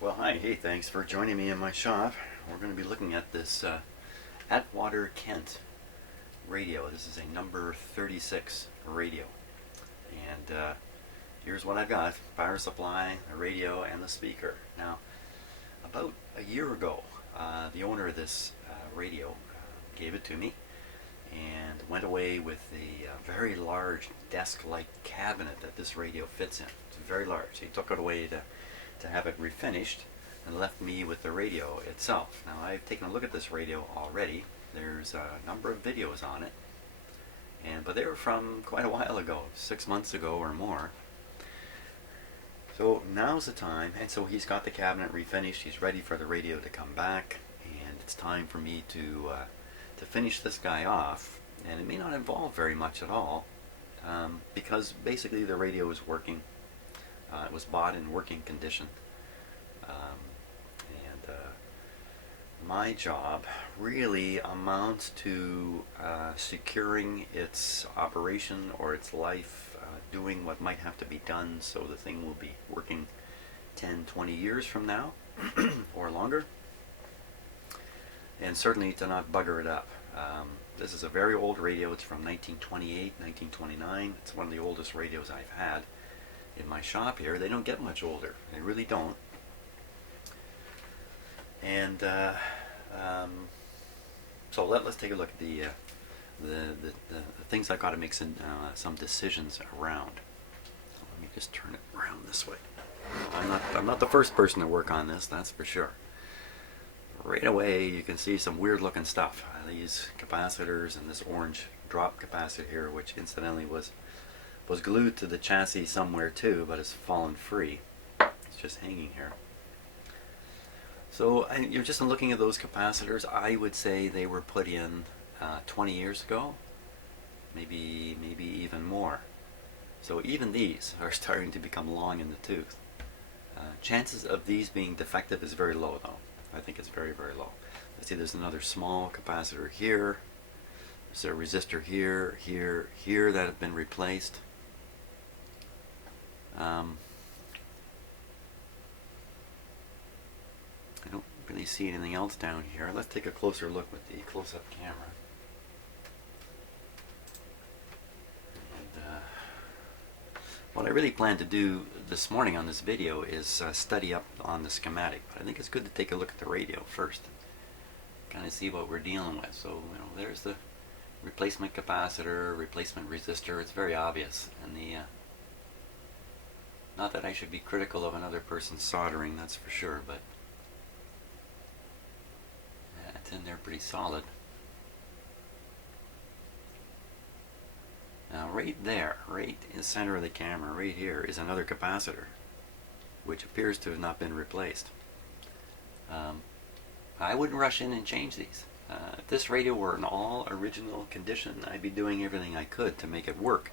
Well, hi, hey, thanks for joining me in my shop. We're going to be looking at this Atwater Kent radio. This is a number 36 radio. And here's what I've got: power supply, the radio, and the speaker. Now, about a year ago, the owner of this radio gave it to me and went away with the very large desk-like cabinet that this radio fits in. It's very large. He took it away to have it refinished and left me with the radio itself. Now, I've taken a look at this radio already. There's a number of videos on it, but they were from quite a while ago, 6 months ago or more. So now's the time, and so he's got the cabinet refinished. He's ready for the radio to come back, and it's time for me to finish this guy off. And it may not involve very much at all, because basically the radio is working. It was bought in working condition, and my job really amounts to securing its operation or its life, doing what might have to be done so the thing will be working 10, 20 years from now or longer, and certainly to not bugger it up. This is a very old radio. It's from 1928, 1929. It's one of the oldest radios I've had in my shop here. They don't get much older. They really don't. And so let's take a look at the things I've got to make some decisions around. So let me just turn it around this way. I'm not the first person to work on this, that's for sure. Right away you can see some weird looking stuff. These capacitors and this orange drop capacitor here, which incidentally was glued to the chassis somewhere too, but it's fallen free. It's just hanging here. So you're just looking at those capacitors. I would say they were put in 20 years ago, maybe even more. So even these are starting to become long in the tooth. Chances of these being defective is very low, though. I think it's very, very low. Let's see, there's another small capacitor here. There's a resistor here, here that have been replaced. I don't really see anything else down here. Let's take a closer look with the close-up camera. And, what I really plan to do this morning on this video is study up on the schematic, but I think it's good to take a look at the radio first, kind of see what we're dealing with. So, there's the replacement capacitor, replacement resistor. It's very obvious, and not that I should be critical of another person's soldering, that's for sure, but it's in there pretty solid. Now right there, right in the center of the camera, right here, is another capacitor, which appears to have not been replaced. I wouldn't rush in and change these. If this radio were in all original condition, I'd be doing everything I could to make it work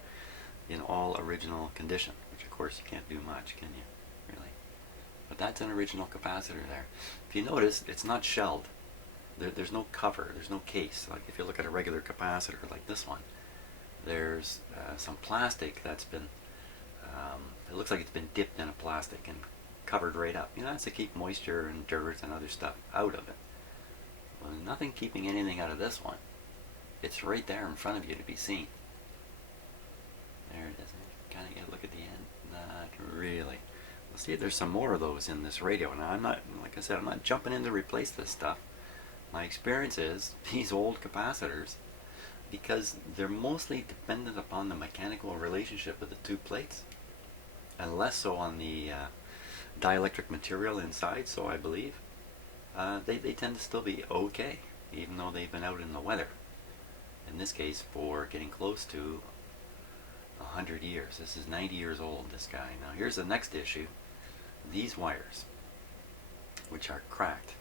in all original condition, which of course you can't do much, can you, really? But that's an original capacitor there. If you notice, it's not shelled. There's no cover, there's no case. Like if you look at a regular capacitor like this one, there's some plastic that's been, it looks like it's been dipped in a plastic and covered right up. That's to keep moisture and dirt and other stuff out of it. Well, there's nothing keeping anything out of this one. It's right there in front of you to be seen. There it is. Kind of get a look at the end. Not really. Let's see if there's some more of those in this radio. Now, I'm not, like I said, I'm not jumping in to replace this stuff. My experience is these old capacitors, because they're mostly dependent upon the mechanical relationship of the two plates, and less so on the dielectric material inside, so I believe, they tend to still be okay, even though they've been out in the weather. In this case, for getting close to 100 years. This is 90 years old, this guy. Now here's the next issue. These wires, which are cracked.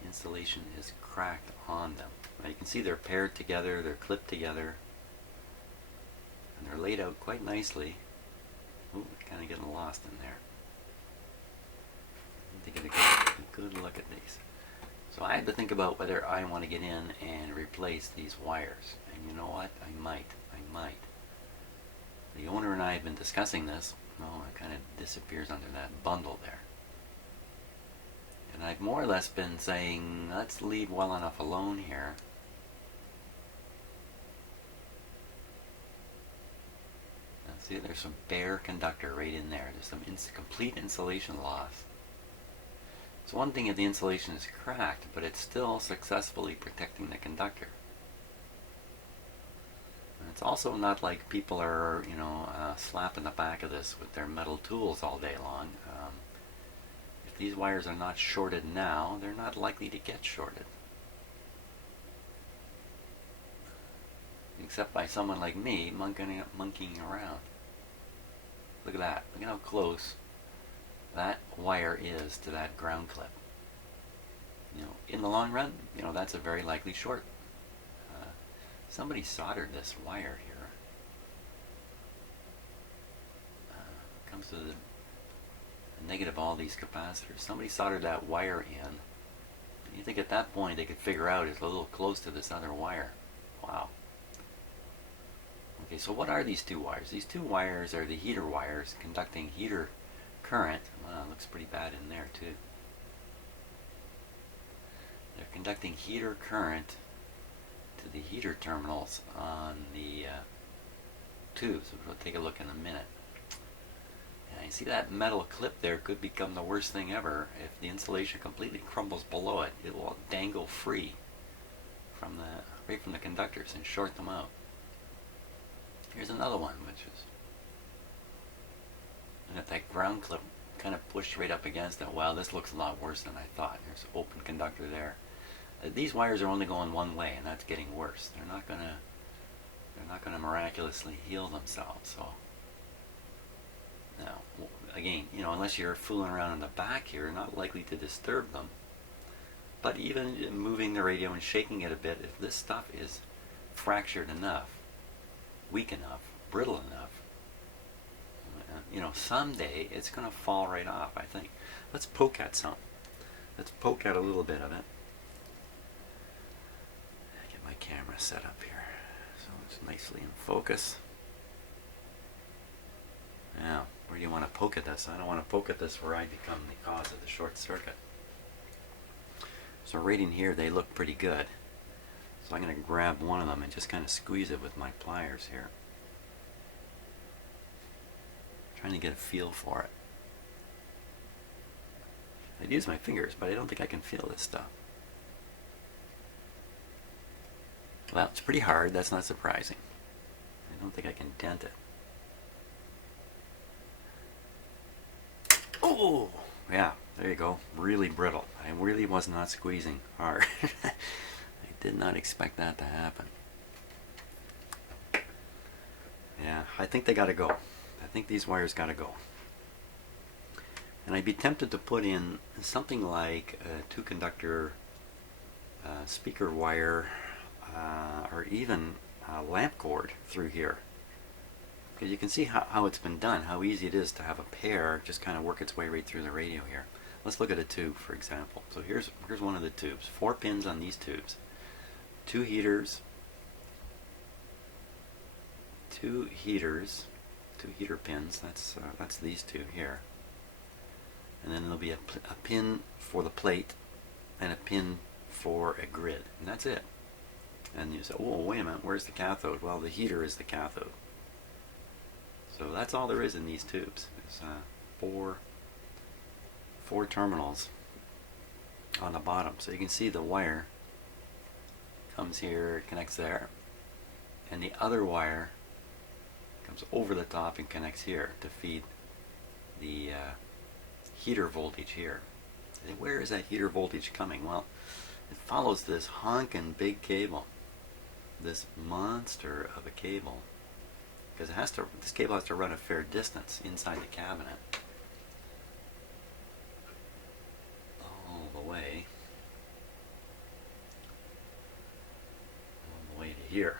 The insulation is cracked on them. Now you can see they're paired together, they're clipped together, and they're laid out quite nicely. Ooh, kind of getting lost in there. I need to get a good look at these. So I had to think about whether I want to get in and replace these wires. And you know what? I might. The owner and I have been discussing this. Oh, it kind of disappears under that bundle there. And I've more or less been saying, let's leave well enough alone here. Now see, there's some bare conductor right in there. There's some complete insulation loss. It's one thing if the insulation is cracked, but it's still successfully protecting the conductor. And it's also not like people are, slapping the back of this with their metal tools all day long. If these wires are not shorted now, they're not likely to get shorted. Except by someone like me monkeying around. Look at that. Look at how close that wire is to that ground clip. In the long run, that's a very likely short. Somebody soldered this wire here. Comes to the negative all these capacitors. Somebody soldered that wire in. You think at that point they could figure out it's a little close to this other wire. Wow. Okay, so what are these two wires? These two wires are the heater wires conducting heater current. Wow, it looks pretty bad in there too. They're conducting heater current to the heater terminals on the tubes, which we'll take a look in a minute. And you see that metal clip there could become the worst thing ever. If the insulation completely crumbles below it, it will dangle free from right from the conductors and short them out. Here's another one, which is, and if that ground clip kind of pushed right up against it, wow, this looks a lot worse than I thought. There's an open conductor there. These wires are only going one way, and that's getting worse. They're not gonna miraculously heal themselves. So now, again, unless you're fooling around in the back here, you're not likely to disturb them. But even moving the radio and shaking it a bit, if this stuff is fractured enough, weak enough, brittle enough, someday it's going to fall right off, I think. Let's poke at some. Let's poke at a little bit of it. Get my camera set up here so it's nicely in focus. Now, where do you want to poke at this? I don't want to poke at this where I become the cause of the short circuit. So right in here they look pretty good. So I'm going to grab one of them and just kind of squeeze it with my pliers here. Trying to get a feel for it. I'd use my fingers, but I don't think I can feel this stuff. Well, it's pretty hard. That's not surprising. I don't think I can dent it. Oh! Yeah, there you go. Really brittle. I really was not squeezing hard. I did not expect that to happen. Yeah, I think they gotta go. I think these wires gotta go. And I'd be tempted to put in something like a 2-conductor speaker wire or even a lamp cord through here. Because you can see how it's been done, how easy it is to have a pair just kind of work its way right through the radio here. Let's look at a tube, for example. So here's one of the tubes. 4 pins on these tubes. 2 heaters. 2 heater pins. That's these two here. And then there'll be a pin for the plate and a pin for a grid, and that's it. And you say, oh, wait a minute, where's the cathode? Well, the heater is the cathode. So that's all there is in these tubes. It's 4 terminals on the bottom. So you can see the wire comes here, connects there, and the other wire comes over the top and connects here to feed the heater voltage here. And where is that heater voltage coming? Well, it follows this honkin' big cable, this monster of a cable, because this cable has to run a fair distance inside the cabinet, all the way to here.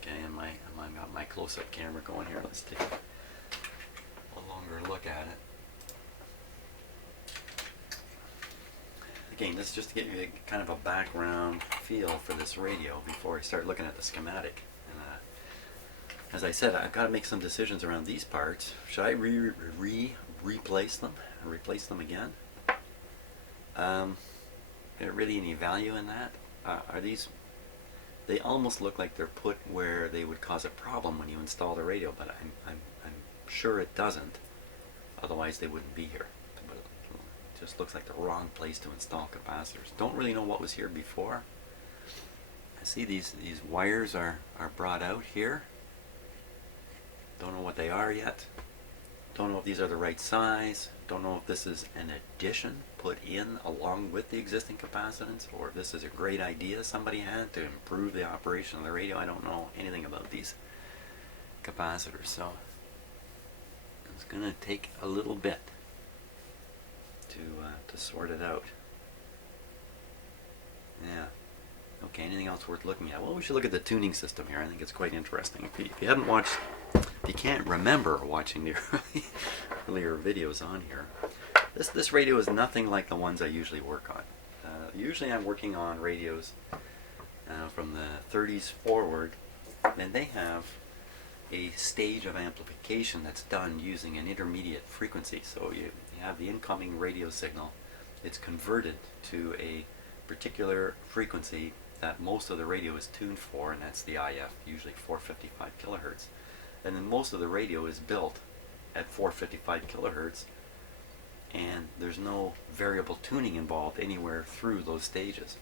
Okay, and I got my close-up camera going here. Let's take a longer look at it. Again, this is just to give you kind of a background feel for this radio before I start looking at the schematic. And as I said, I've got to make some decisions around these parts. Should I replace them and replace them again? there really any value in that? Are these? They almost look like they're put where they would cause a problem when you install the radio, but I'm sure it doesn't. Otherwise, they wouldn't be here. But it just looks like the wrong place to install capacitors. Don't really know what was here before. I see these wires are brought out here. Don't know what they are yet. Don't know if these are the right size. Don't know if this is an addition put in along with the existing capacitance, or if this is a great idea somebody had to improve the operation of the radio. I don't know anything about these capacitors, so it's going to take a little bit to sort it out. Yeah. Okay, anything else worth looking at? Well, we should look at the tuning system here. I think it's quite interesting. If you haven't watched, if you can't remember watching the earlier videos on here, this radio is nothing like the ones I usually work on. Usually I'm working on radios from the 30s forward, and they have a stage of amplification that's done using an intermediate frequency. So you have the incoming radio signal. It's converted to a particular frequency that most of the radio is tuned for, and that's the IF, usually 455 kilohertz. And then most of the radio is built at 455 kilohertz, and there's no variable tuning involved anywhere through those stages.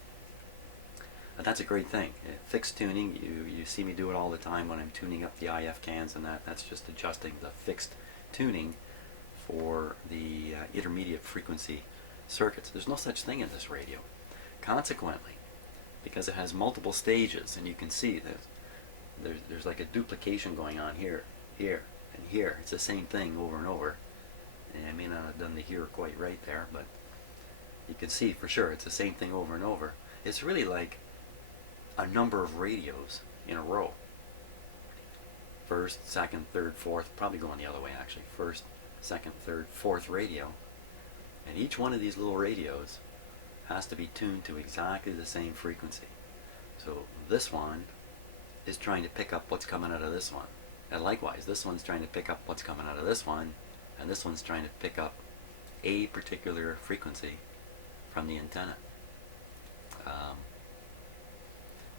And that's a great thing. Fixed tuning, you see me do it all the time when I'm tuning up the IF cans, and that's just adjusting the fixed tuning for the intermediate frequency circuits. There's no such thing in this radio. Consequently, because it has multiple stages, and you can see that there's like a duplication going on here, here, and here. It's the same thing over and over. And I may not have done the here quite right there, but you can see for sure it's the same thing over and over. It's really like a number of radios in a row. First, second, third, fourth, probably going the other way actually. First, second, third, fourth radio. And each one of these little radios has to be tuned to exactly the same frequency. So this one is trying to pick up what's coming out of this one. And likewise, this one's trying to pick up what's coming out of this one, and this one's trying to pick up a particular frequency from the antenna.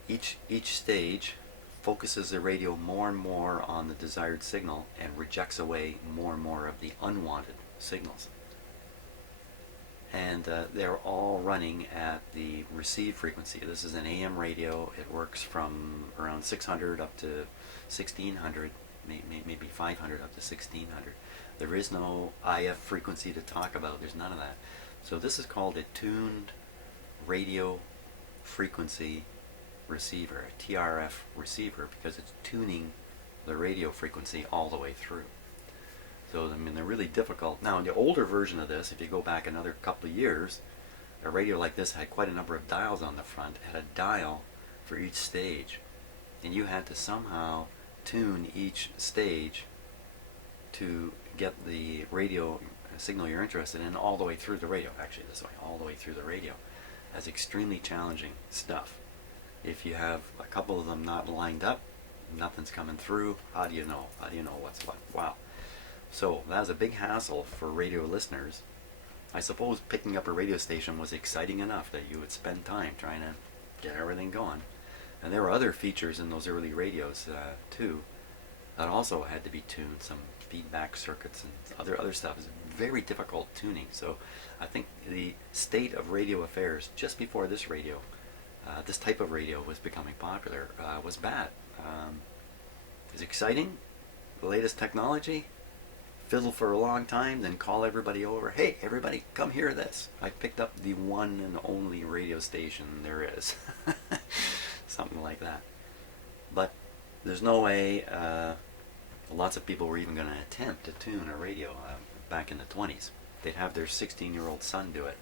Each stage focuses the radio more and more on the desired signal and rejects away more and more of the unwanted signals. And they're all running at the receive frequency. This is an AM radio. It works from around 600 up to 1600, maybe 500 up to 1600. There is no IF frequency to talk about. There's none of that. So this is called a tuned radio frequency receiver, a TRF receiver, because it's tuning the radio frequency all the way through. So I mean, they're really difficult. Now, in the older version of this, if you go back another couple of years, a radio like this had quite a number of dials on the front. It had a dial for each stage, and you had to somehow tune each stage to get the radio signal you're interested in all the way through the radio. Actually, this way, all the way through the radio. That's extremely challenging stuff. If you have a couple of them not lined up, nothing's coming through. How do you know? How do you know what's what? Wow. So that was a big hassle for radio listeners. I suppose picking up a radio station was exciting enough that you would spend time trying to get everything going. And there were other features in those early radios too that also had to be tuned. Some feedback circuits and other stuff. It was very difficult tuning. So I think the state of radio affairs just before this radio, this type of radio was becoming popular, was bad. It was exciting, the latest technology, fiddle for a long time, then call everybody over. Hey, everybody, come hear this. I picked up the one and only radio station there is. Something like that. But there's no way lots of people were even going to attempt to tune a radio back in the 20s. They'd have their 16-year-old son do it.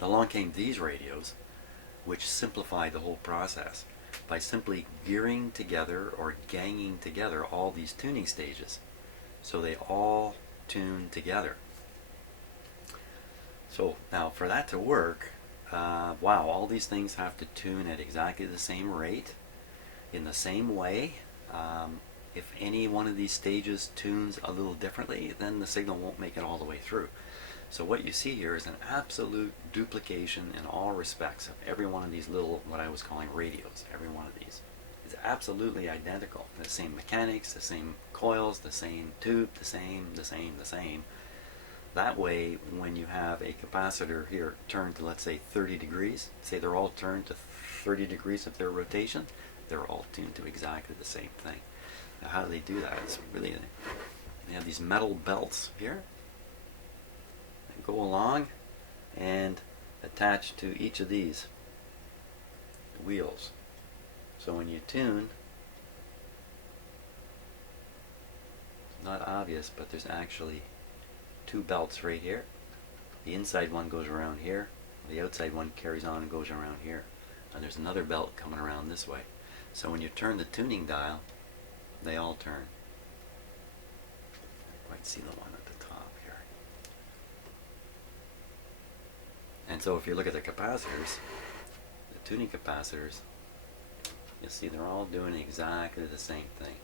Along came these radios, which simplified the whole process by simply gearing together or ganging together all these tuning stages. So they all tune together. So now for that to work, wow, all these things have to tune at exactly the same rate, in the same way. if any one of these stages tunes a little differently, then the signal won't make it all the way through. So what you see here is an absolute duplication in all respects of every one of these little, what I was calling radios. Every one of these is absolutely identical. The same mechanics, the same coils, the same tube, the same. That way, when you have a capacitor here turned to, let's say, 30 degrees, say they're all turned to 30 degrees of their rotation, they're all tuned to exactly the same thing. Now, how do they do that? It's really, they have these metal belts here that go along and attach to each of these wheels. So when you tune, it's not obvious, but there's actually two belts right here. The inside one goes around here, the outside one carries on and goes around here, and there's another belt coming around this way. So when you turn the tuning dial, they all turn. You might see the one at the top here. And so if you look at the capacitors, the tuning capacitors, you'll see they're all doing exactly the same thing.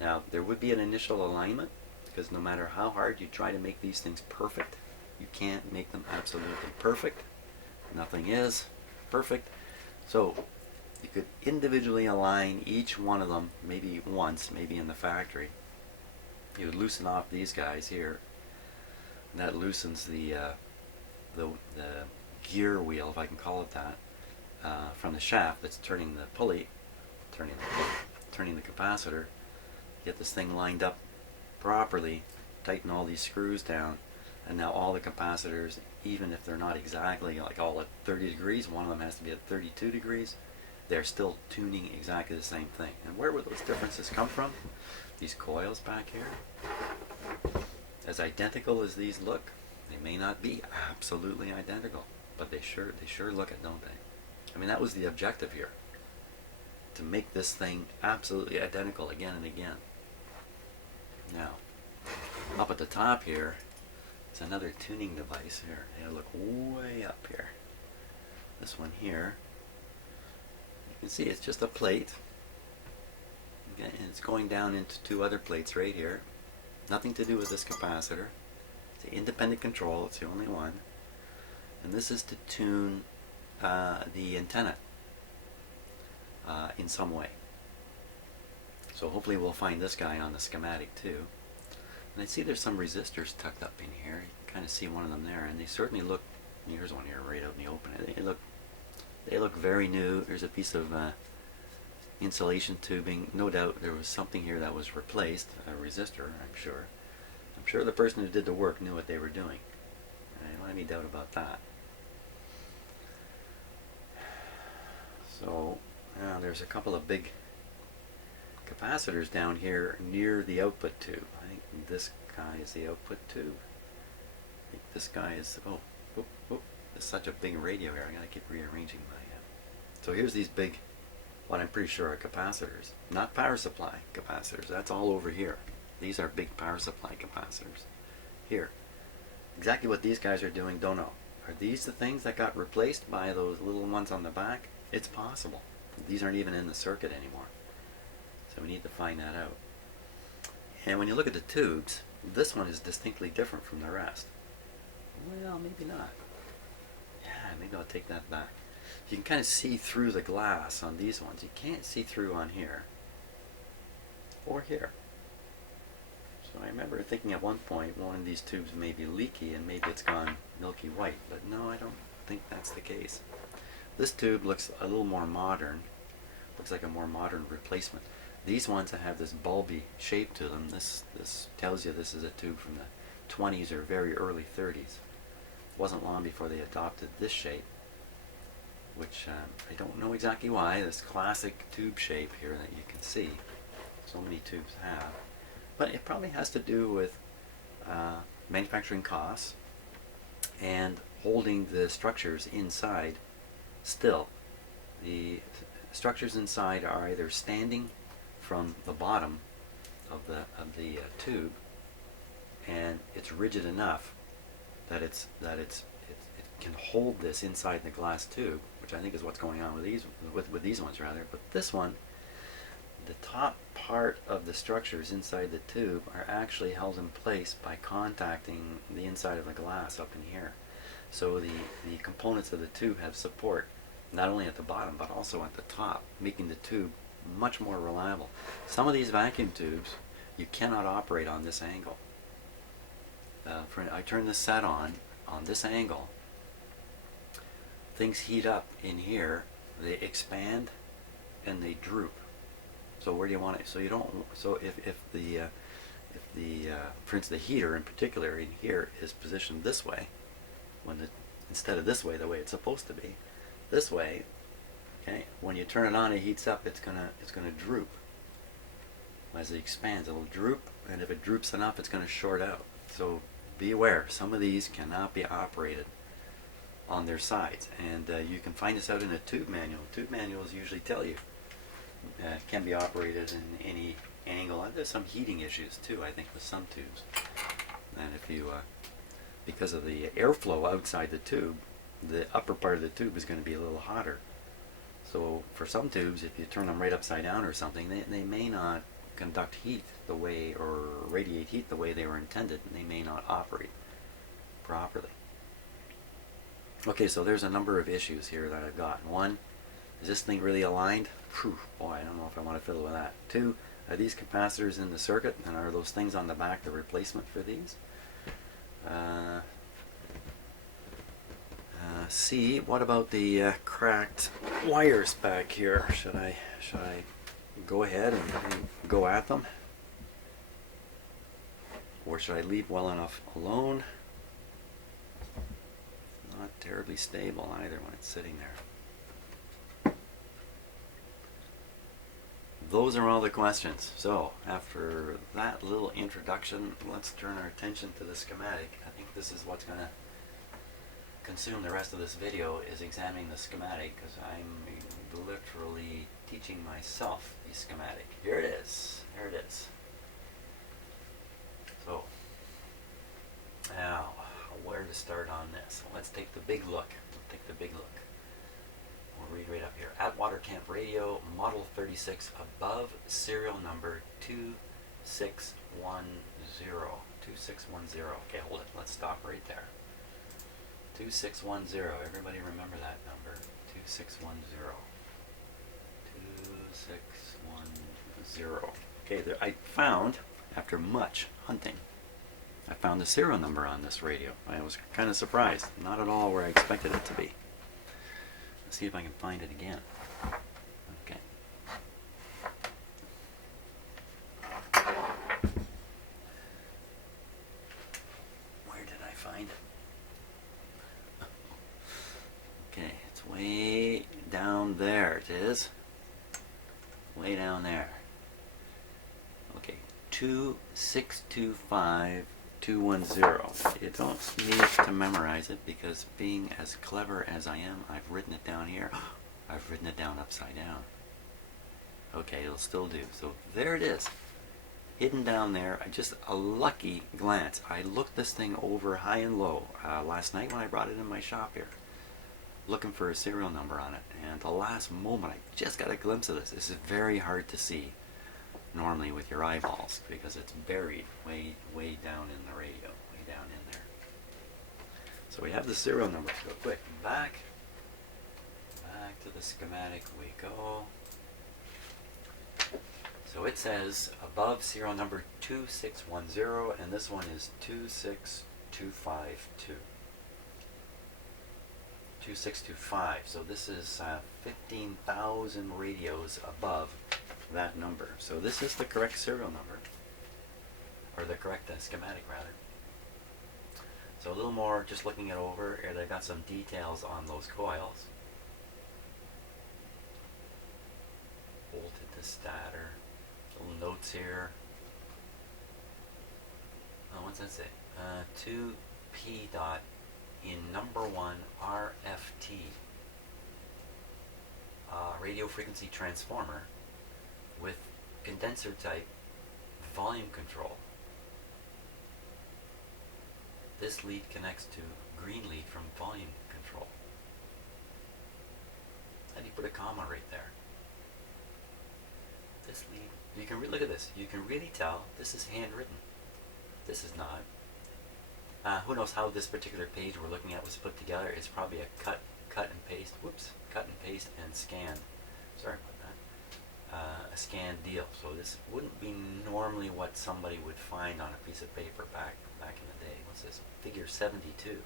Now, there would be an initial alignment, because no matter how hard you try to make these things perfect, you can't make them absolutely perfect. Nothing is perfect. So you could individually align each one of them, maybe once, maybe in the factory. You would loosen off these guys here, and that loosens the gear wheel, if I can call it that, from the shaft that's turning the pulley, turning the capacitor. Get this thing lined up properly, tighten all these screws down, and now all the capacitors, even if they're not exactly like all at 30 degrees, one of them has to be at 32 degrees, they're still tuning exactly the same thing. And where would those differences come from? These coils back here, as identical as these look, they may not be absolutely identical, but they sure look it, don't they? I mean, that was the objective here, to make this thing absolutely identical again and again. Now, up at the top here, it's another tuning device here. You look way up here. This one here, you can see it's just a plate. Okay, and it's going down into two other plates right here. Nothing to do with this capacitor. It's an independent control, it's the only one. And this is to tune the antenna in some way. So hopefully we'll find this guy on the schematic too. And I see there's some resistors tucked up in here. You can kind of see one of them there, and they certainly look, here's one here right out in the open. They look very new. There's a piece of insulation tubing. No doubt there was something here that was replaced, a resistor, I'm sure. I'm sure the person who did the work knew what they were doing. I don't have any doubt about that. So there's a couple of big capacitors down here near the output tube. I think this guy is the output tube. I think this guy is, there's such a big radio here. I gotta keep rearranging my, so here's these big, what I'm pretty sure are capacitors. Not power supply capacitors, that's all over here. These are big power supply capacitors. Here. Exactly what these guys are doing, don't know. Are these the things that got replaced by those little ones on the back? It's possible. These aren't even in the circuit anymore. So we need to find that out. And when you look at the tubes, this one is distinctly different from the rest. Well, maybe not. Yeah, maybe I'll take that back. You can kind of see through the glass on these ones. You can't see through on here. Or here. So I remember thinking at one point one of these tubes may be leaky and maybe it's gone milky white. But no, I don't think that's the case. This tube looks a little more modern. Looks like a more modern replacement. These ones that have this bulby shape to them, this tells you this is a tube from the 20s or very early 30s. It wasn't long before they adopted this shape, which I don't know exactly why, this classic tube shape here that you can see, so many tubes have. But it probably has to do with manufacturing costs and holding the structures inside still. The structures inside are either standing from the bottom of the tube, and it's rigid enough that it can hold this inside the glass tube, which I think is what's going on with these ones rather. But this one, the top part of the structures inside the tube are actually held in place by contacting the inside of the glass up in here. So the components of the tube have support not only at the bottom but also at the top, making the tube much more reliable. Some of these vacuum tubes you cannot operate on this angle. I turn the set on this angle, things heat up in here, they expand and they droop. So where do you want it? So you don't. So if the for instance, the heater in particular in here is positioned this way, instead of this way, the way it's supposed to be, this way, okay. When you turn it on, it heats up. It's gonna droop. As it expands, it'll droop, and if it droops enough, it's gonna short out. So be aware. Some of these cannot be operated on their sides, and you can find this out in a tube manual. Tube manuals usually tell you. Can be operated in any angle. There's some heating issues too, I think, with some tubes. And if you, because of the airflow outside the tube, the upper part of the tube is going to be a little hotter. So for some tubes, if you turn them right upside down or something, they may not conduct heat the way, or radiate heat the way they were intended, and they may not operate properly. Okay, so there's a number of issues here that I've got. One, is this thing really aligned? Phew, boy, I don't know if I want to fiddle with that. Two, are these capacitors in the circuit, and are those things on the back the replacement for these? C, what about the cracked wires back here? Should I go ahead and go at them? Or should I leave well enough alone? Not terribly stable either when it's sitting there. Those are all the questions. So after that little introduction, let's turn our attention to the schematic. I think this is what's going to consume the rest of this video, is examining the schematic, because I'm literally teaching myself the schematic. Here it is. There it is. So now, where to start on this? Let's take the big look. We'll read right up here. Atwater Kent radio, model 36, above serial number 2610. 2610. Okay, hold it. Let's stop right there. 2610. Everybody remember that number. 2610. 2610. Okay, there, I found, after much hunting, I found the serial number on this radio. I was kind of surprised. Not at all where I expected it to be. Let's see if I can find it again. Okay. Where did I find it? Okay, it's way down there. It is. Way down there. Okay, 2625210. You don't need to memorize it, because being as clever as I am, I've written it down here. I've written it down upside down. Okay, it'll still do. So there it is. Hidden down there. Just a lucky glance. I looked this thing over high and low last night when I brought it in my shop here, looking for a serial number on it. And the last moment, I just got a glimpse of this. This is very hard to see normally with your eyeballs, because it's buried way down in the radio, way down in there. So we have the serial number. So quick, back to the schematic we go. So it says above serial number 2610, and this one is 26252. 2625. So this is 15,000 radios above that number. So this is the correct serial number, or the correct schematic rather. So a little more, just looking it over, and I got some details on those coils. Bolted to stator. Little notes here. Oh, what's that say? 2P dot in number 1 RFT. Radio frequency transformer with condenser type volume control. This lead connects to green lead from volume control. How do you put a comma right there? This lead, you can look at this. You can really tell this is handwritten. This is not. Who knows how this particular page we're looking at was put together? It's probably a cut and paste. Whoops, cut and paste and scan. Sorry about that. A scanned deal. So this wouldn't be normally what somebody would find on a piece of paper back in the day. What's this? Figure 72.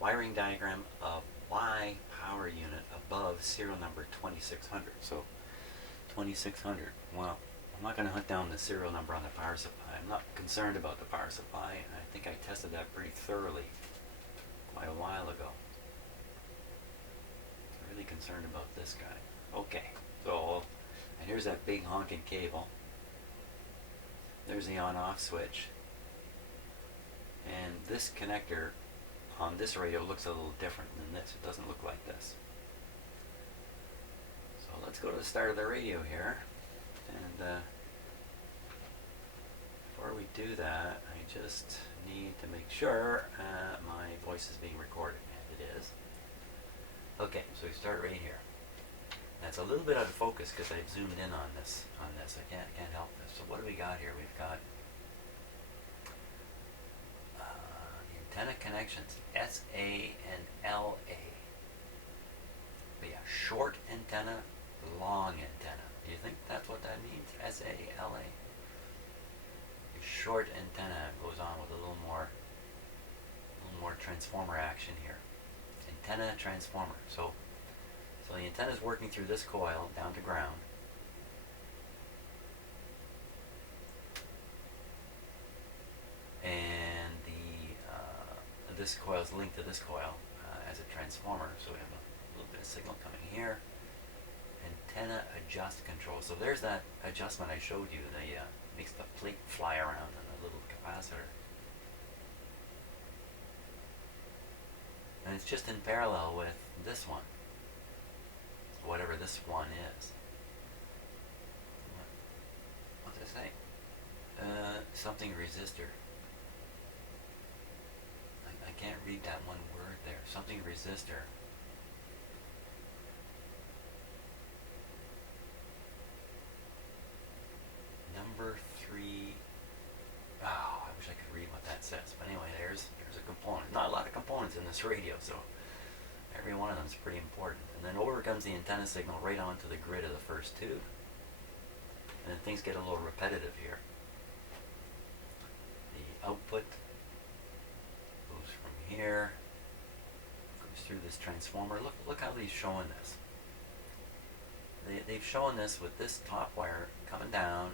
Wiring diagram of Y power unit above serial number 2600. So 2600. Well, I'm not going to hunt down the serial number on the power supply. I'm not concerned about the power supply, and I think I tested that pretty thoroughly quite a while ago. I'm really concerned about this guy. Okay, so, and here's that big honking cable. There's the on-off switch. And this connector on this radio looks a little different than this. It doesn't look like this. So let's go to the start of the radio here. And before we do that, I just need to make sure my voice is being recorded. And it is. Okay, so we start right here. That's a little bit out of focus because I've zoomed in on this. I can't help this. So what do we got here? We've got antenna connections, SA and LA. Be a short antenna, long antenna. Do you think that's what that means? SA, LA. A short antenna goes on with a little more transformer action here. Antenna transformer. So the antenna is working through this coil down to ground. And this coil is linked to this coil as a transformer. So we have a little bit of signal coming here. Antenna adjust control. So there's that adjustment I showed you. That makes the plate fly around in a little capacitor. And it's just in parallel with this one. Whatever this one is. What's it say? Something resistor. I can't read that one word there. Something resistor. Number 3. Oh, I wish I could read what that says. But anyway, there's a component. Not a lot of components in this radio, so every one of them is pretty important. And then over comes the antenna signal right onto the grid of the first tube. And then things get a little repetitive here. The output goes from here, goes through this transformer. Look how they've shown this. They've shown this with this top wire coming down,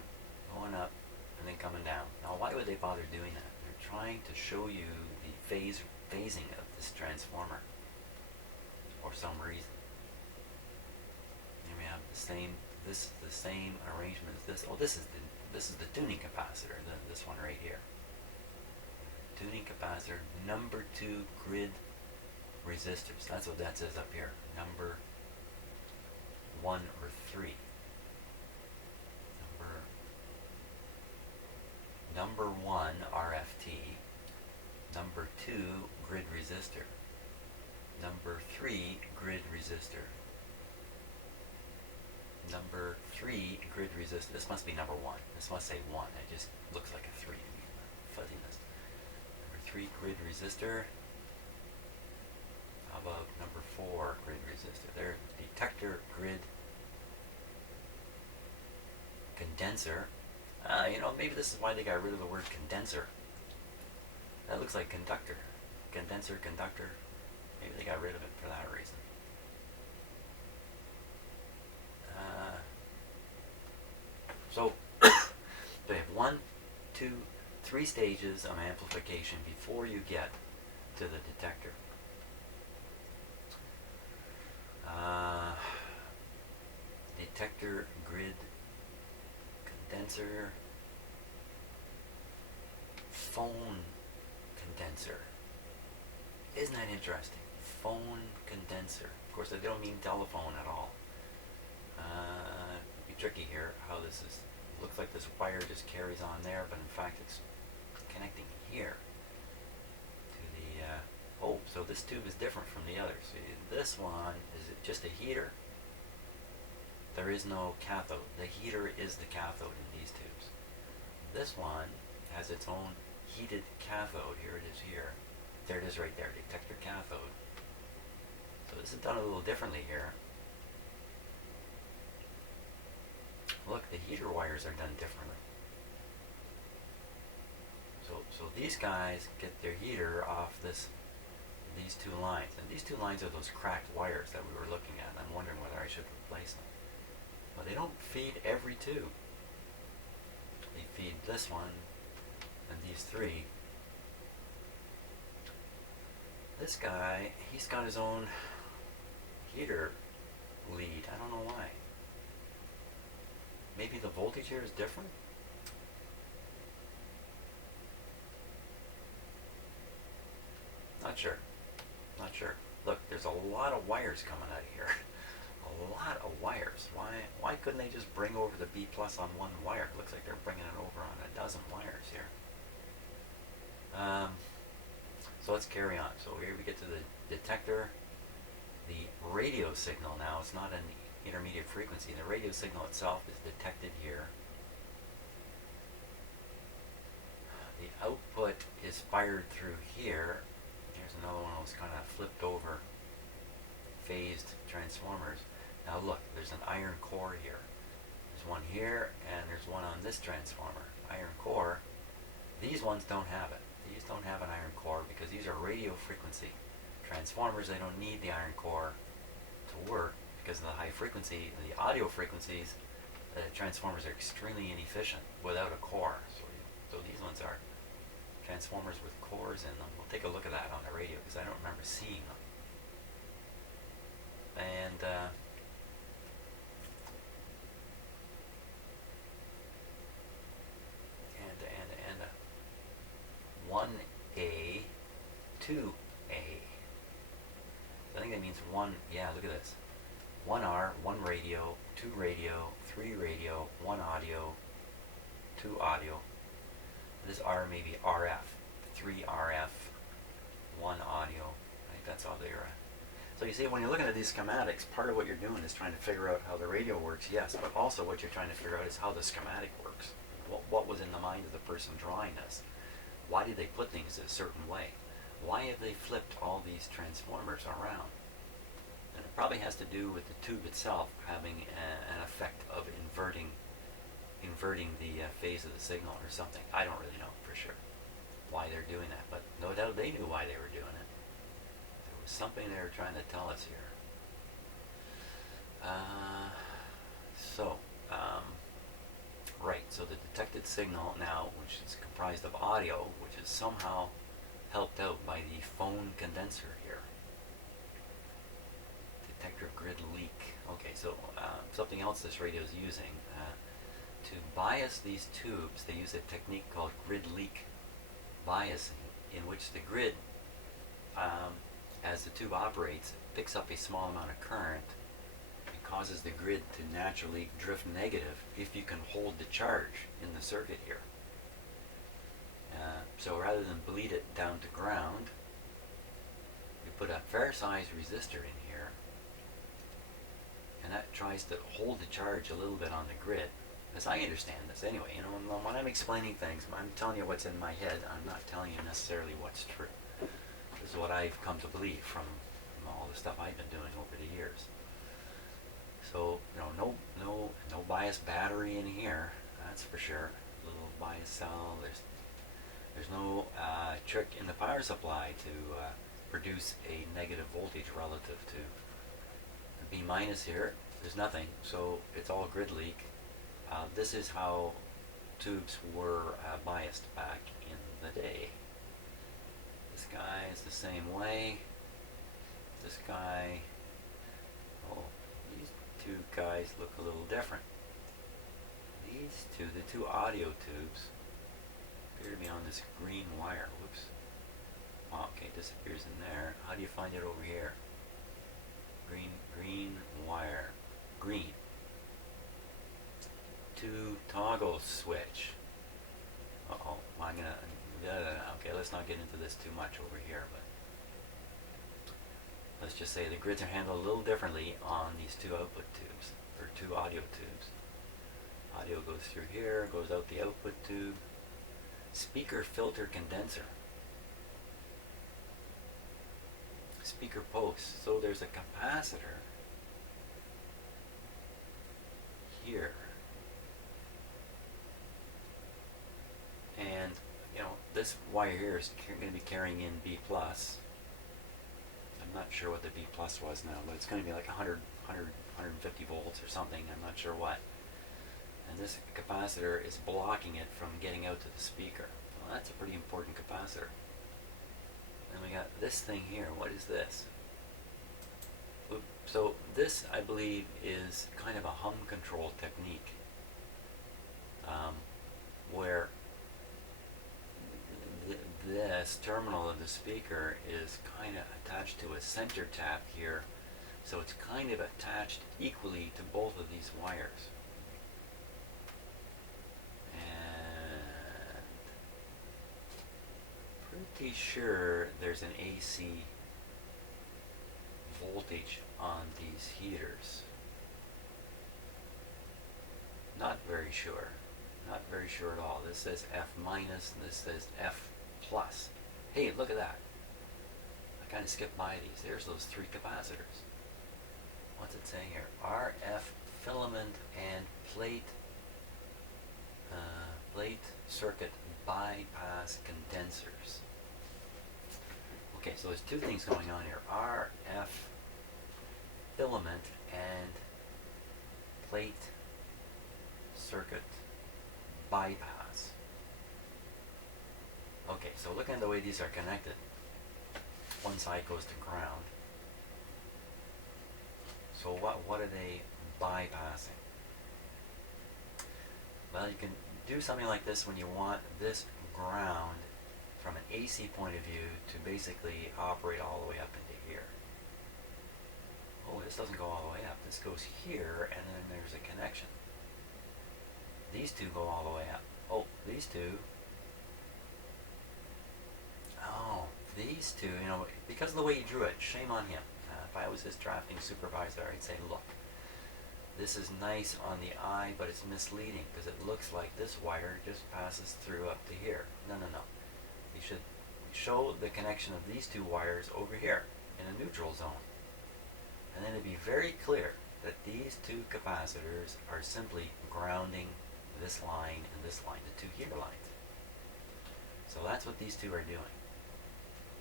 going up, and then coming down. Now, why would they bother doing that? They're trying to show you the phasing of this transformer for some reason. Here we have the same arrangement as this. Oh, this is the tuning capacitor. This one right here. Tuning capacitor, number 2 grid resistors. That's what that says up here. Number 1 or 3. Number 1 RFT. Number 2 grid resistor. Number 3 grid resistor. Number 3 grid resistor. This must be number 1. This must say 1. It just looks like a 3 to me. Fuzziness. Number 3 grid resistor. How about number 4 grid resistor? There, detector grid condenser. Maybe this is why they got rid of the word condenser. That looks like conductor. Condenser, conductor. Maybe they got rid of it for that reason. So they have 1, 2, 3 stages of amplification before you get to the detector. Detector, grid, condenser, phone condenser. Isn't that interesting? Phone condenser. Of course, they don't mean telephone at all. It'd be tricky here how this is. Looks like this wire just carries on there, but in fact it's connecting here to the. So this tube is different from the others. So this one is just a heater. there is no cathode. The heater is the cathode in these tubes. This one has its own heated cathode. Here it is here. There it is right there, detector cathode. So this is done a little differently here. Look, the heater wires are done differently. So these guys get their heater off these two lines. And these two lines are those cracked wires that we were looking at. I'm wondering whether I should replace them. But they don't feed every tube. They feed this one and these three. This guy, he's got his own heater lead. I don't know why. Maybe the voltage here is different? Not sure. Not sure. Look, there's a lot of wires coming out of here. A lot of wires. Why couldn't they just bring over the B plus on one wire? It looks like they're bringing it over on a dozen wires here. So let's carry on. So here we get to the detector. The radio signal now, it's not an intermediate frequency. The radio signal itself is detected here. The output is fired through here. Here's another one that was kind of flipped over, phased transformers. Now look, there's an iron core here. There's one here, and there's one on this transformer. Iron core. These ones don't have it. These don't have an iron core because these are radio frequency transformers. They don't need the iron core to work because of the high frequency. The audio frequencies, the transformers are extremely inefficient without a core. So these ones are transformers with cores in them. We'll take a look at that on the radio because I don't remember seeing them. And 1A, 2A. I think that means one, yeah, look at this. 1R, 1 radio, 2 radio, 3 radio, 1 audio, 2 audio. This R may be RF, 3 RF, 1 audio. I think that's all they are. So you see, when you're looking at these schematics, part of what you're doing is trying to figure out how the radio works, yes, but also what you're trying to figure out is how the schematic works. What was in the mind of the person drawing this? Why did they put things a certain way? Why have they flipped all these transformers around? And it probably has to do with the tube itself having an effect of inverting the phase of the signal or something. I don't really know for sure why they're doing that, but no doubt they knew why they were doing it. There was something they were trying to tell us here. Right, so the detected signal now, which is comprised of audio, which is somehow helped out by the phone condenser here. Detector grid leak. Okay, so something else this radio is using. To bias these tubes, they use a technique called grid leak biasing, in which the grid, as the tube operates, picks up a small amount of current. It causes the grid to naturally drift negative if you can hold the charge in the circuit here. So rather than bleed it down to ground, we put a fair-sized resistor in here, and that tries to hold the charge a little bit on the grid. As I understand this, anyway, when I'm explaining things, I'm telling you what's in my head. I'm not telling you necessarily what's true. This is what I've come to believe from all the stuff I've been doing over the years. So, no bias battery in here, that's for sure. Little bias cell. There's no trick in the power supply to produce a negative voltage relative to B minus here. There's nothing, so it's all grid leak. This is how tubes were biased back in the day. This guy is the same way. This guy, these two guys look a little different. These two, the two audio tubes, appear to be on this green wire. Whoops. Oh, okay, it disappears in there. How do you find it over here? Green wire. Green. 2 toggle switch. Uh-oh, I'm gonna, okay, let's not get into this too much over here, but let's just say the grids are handled a little differently on these 2 output tubes for two audio tubes. Audio goes through here, goes out the output tube. Speaker filter condenser. Speaker post. So there's a capacitor here. And, this wire here is going to be carrying in B+. I'm not sure what the B+ was now, but it's going to be like 150 volts or something. I'm not sure what. And this capacitor is blocking it from getting out to the speaker. Well, that's a pretty important capacitor. And we got this thing here. What is this? So this, I believe, is kind of a hum control technique, where this terminal of the speaker is kind of attached to a center tap here, so it's kind of attached equally to both of these wires. And pretty sure there's an AC voltage on these heaters. Not very sure. Not very sure at all. This says F minus and this says F plus. Hey, look at that. I kind of skipped by these. There's those three capacitors. What's it saying here? RF filament and plate circuit bypass condensers. Okay, so there's two things going on here. RF filament and plate circuit bypass. Okay, so looking at the way these are connected, one side goes to ground. So what are they bypassing? Well, you can do something like this when you want this ground from an AC point of view to basically operate all the way up into here. Oh, this doesn't go all the way up. This goes here, and then there's a connection. These two go all the way up. Oh, these two. Oh, these two, because of the way he drew it, shame on him. If I was his drafting supervisor, I'd say, look, this is nice on the eye, but it's misleading because it looks like this wire just passes through up to here. No. You should show the connection of these two wires over here in a neutral zone. And then it'd be very clear that these two capacitors are simply grounding this line and this line, the two heater lines. So that's what these two are doing.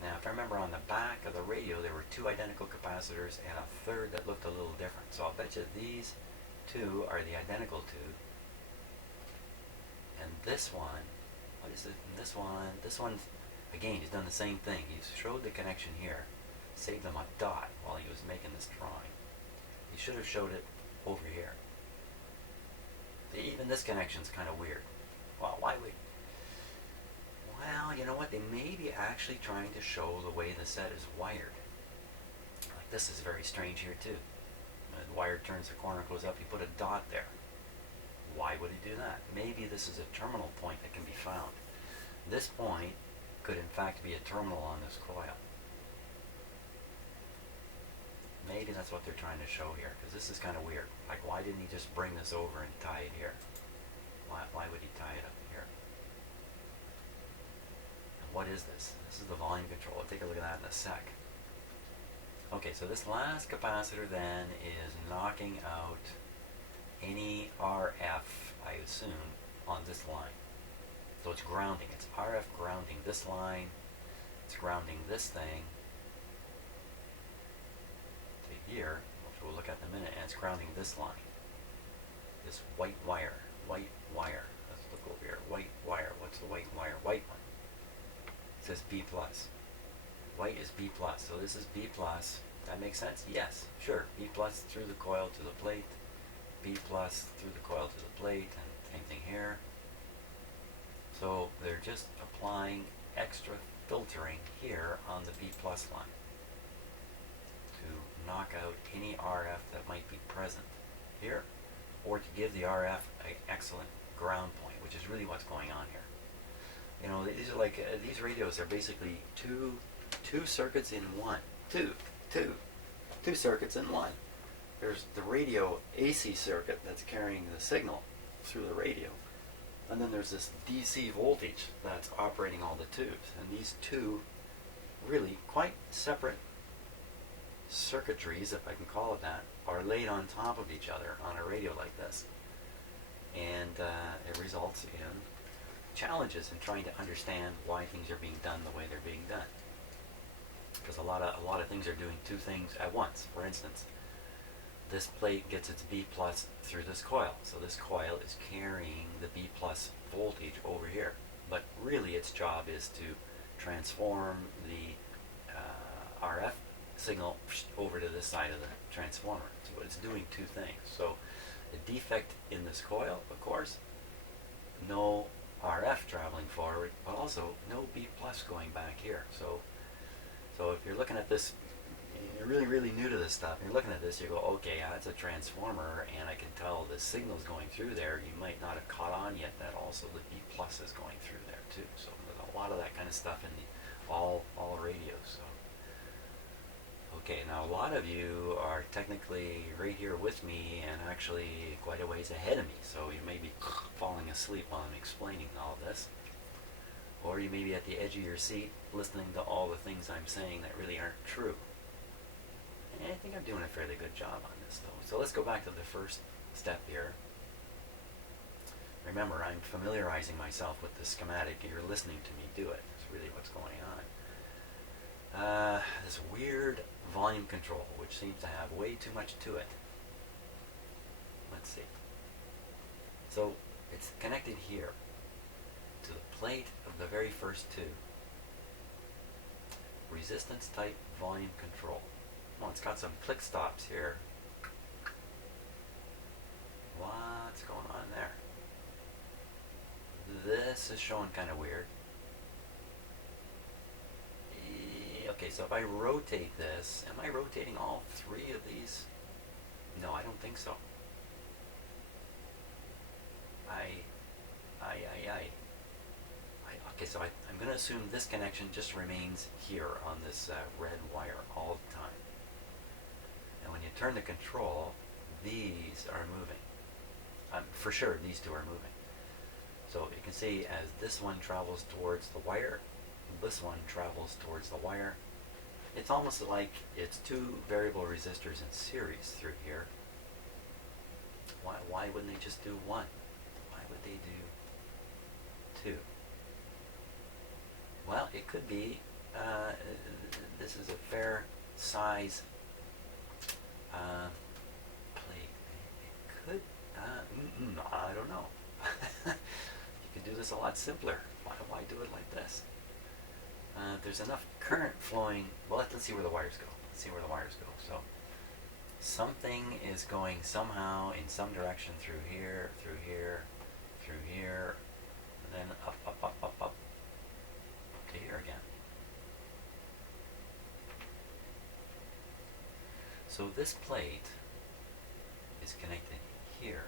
Now, if I remember on the back of the radio, there were two identical capacitors and a third that looked a little different. So I'll bet you these two are the identical two. And this one, what is it? And this one, again, he's done the same thing. He's showed the connection here, saved them a dot while he was making this drawing. He should have showed it over here. Even this connection's kind of weird. Well, why would... Well, you know what? They may be actually trying to show the way the set is wired. Like this is very strange here too. The wire turns the corner, goes up, you put a dot there. Why would he do that? Maybe this is a terminal point that can be found. This point could in fact be a terminal on this coil. Maybe that's what they're trying to show here, because this is kind of weird. Like, why didn't he just bring this over and tie it here? Why would he tie it up here? What is this? This is the volume control. I'll take a look at that in a sec. Okay, so this last capacitor then is knocking out any RF, I assume, on this line. So it's grounding. It's RF grounding this line. It's grounding this thing to here, which we'll look at in a minute, and it's grounding this line. This white wire. White wire. Let's look over here. White wire. What's the white wire? White one. It says B+. White is B+. So this is B+. That makes sense? Yes, sure. B+ through the coil to the plate. B+ through the coil to the plate. And same thing here. So they're just applying extra filtering here on the B+ line to knock out any RF that might be present here, or to give the RF an excellent ground point, which is really what's going on here. These are like these radios are basically two circuits in one. Two circuits in one. there's the radio AC circuit that's carrying the signal through the radio. And then there's this DC voltage that's operating all the tubes. And these two really quite separate circuitries, if I can call it that, are laid on top of each other on a radio like this. And it results in challenges in trying to understand why things are being done the way they're being done. Because a lot of things are doing two things at once. For instance, this plate gets its B plus through this coil. So this coil is carrying the B plus voltage over here. But really its job is to transform the RF signal over to this side of the transformer. So it's doing two things. So a defect in this coil, of course, no RF traveling forward, but also no B plus going back here. So if you're looking at this, you're really new to this stuff, and you're looking at this, you go, okay, yeah, that's a transformer, and I can tell the signal's going through there. You might not have caught on yet that also the B plus is going through there too. So there's a lot of that kind of stuff in the all radios. So okay, now a lot of you are technically right here with me and actually quite a ways ahead of me, so you may be falling asleep while I'm explaining all this. Or you may be at the edge of your seat listening to all the things I'm saying that really aren't true. And I think I'm doing a fairly good job on this though. So let's go back to the first step here. Remember, I'm familiarizing myself with the schematic. You're listening to me do it. That's really what's going on. This weird volume control, which seems to have way too much to it. Let's see. So it's connected here to the plate of the very first two. Resistance type volume control. Well, it's got some click stops here. What's going on there? This is showing kind of weird. Okay, so if I rotate this, am I rotating all three of these? No, I don't think so. Okay, so I'm going to assume this connection just remains here on this red wire all the time. And when you turn the control, these are moving. For sure, these two are moving. So you can see as this one travels towards the wire, this one travels towards the wire. It's almost like it's two variable resistors in series through here. Why wouldn't they just do one? Why would they do two? Well, it could be this is a fair size plate. It could, I don't know. You could do this a lot simpler. Why do it like this? There's enough current flowing. Well, let's see where the wires go. Let's see where the wires go. So something is going somehow in some direction through here, through here, through here, and then up to here again. So this plate is connected here,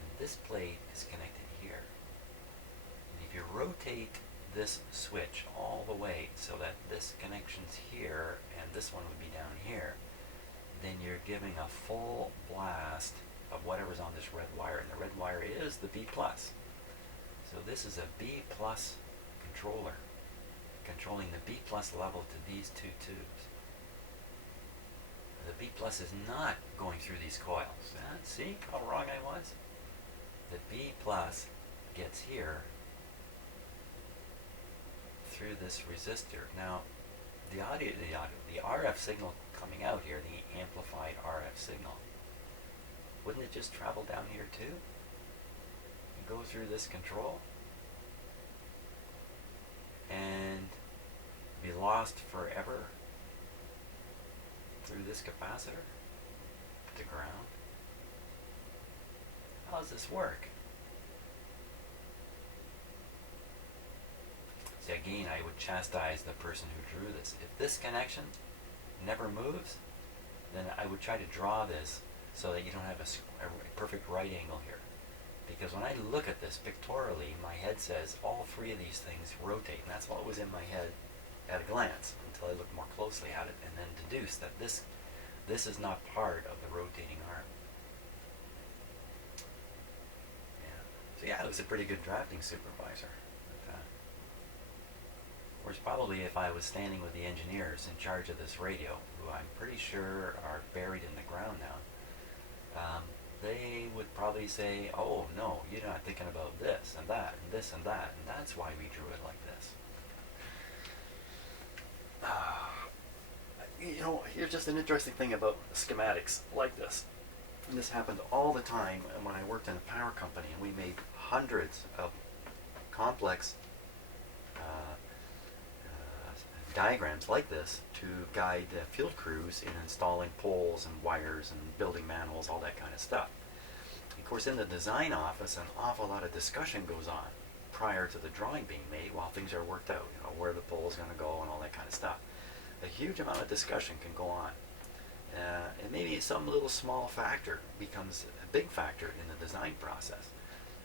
and this plate is connected here. And if you rotate this switch all the way so that this connection's here and this one would be down here, then you're giving a full blast of whatever's on this red wire, and the red wire is the B plus. So this is a B plus controller controlling the B plus level to these two tubes. The B plus is not going through these coils. See how wrong I was? The B plus gets here through this resistor. Now, the RF signal coming out here, the amplified RF signal, wouldn't it just travel down here too? And go through this control and be lost forever through this capacitor to ground? How does this work? See, again, I would chastise the person who drew this. If this connection never moves, then I would try to draw this so that you don't have a perfect right angle here. Because when I look at this pictorially, my head says all three of these things rotate, and that's what was in my head at a glance until I looked more closely at it and then deduced that this This is not part of the rotating arm. Yeah. So yeah, it was a pretty good drafting supervisor. But, of course, probably if I was standing with the engineers in charge of this radio, who I'm pretty sure are buried in the ground now, they would probably say, oh no, you're not thinking about this and that and this and that, and that's why we drew it like this. You know, here's just an interesting thing about schematics like this. And this happened all the time when I worked in a power company, and we made hundreds of complex diagrams like this to guide field crews in installing poles and wires and building manuals, all that kind of stuff. Of course, in the design office, an awful lot of discussion goes on prior to the drawing being made while things are worked out, you know, where the pole is going to go and all that kind of stuff. A huge amount of discussion can go on. And maybe some little small factor becomes a big factor in the design process.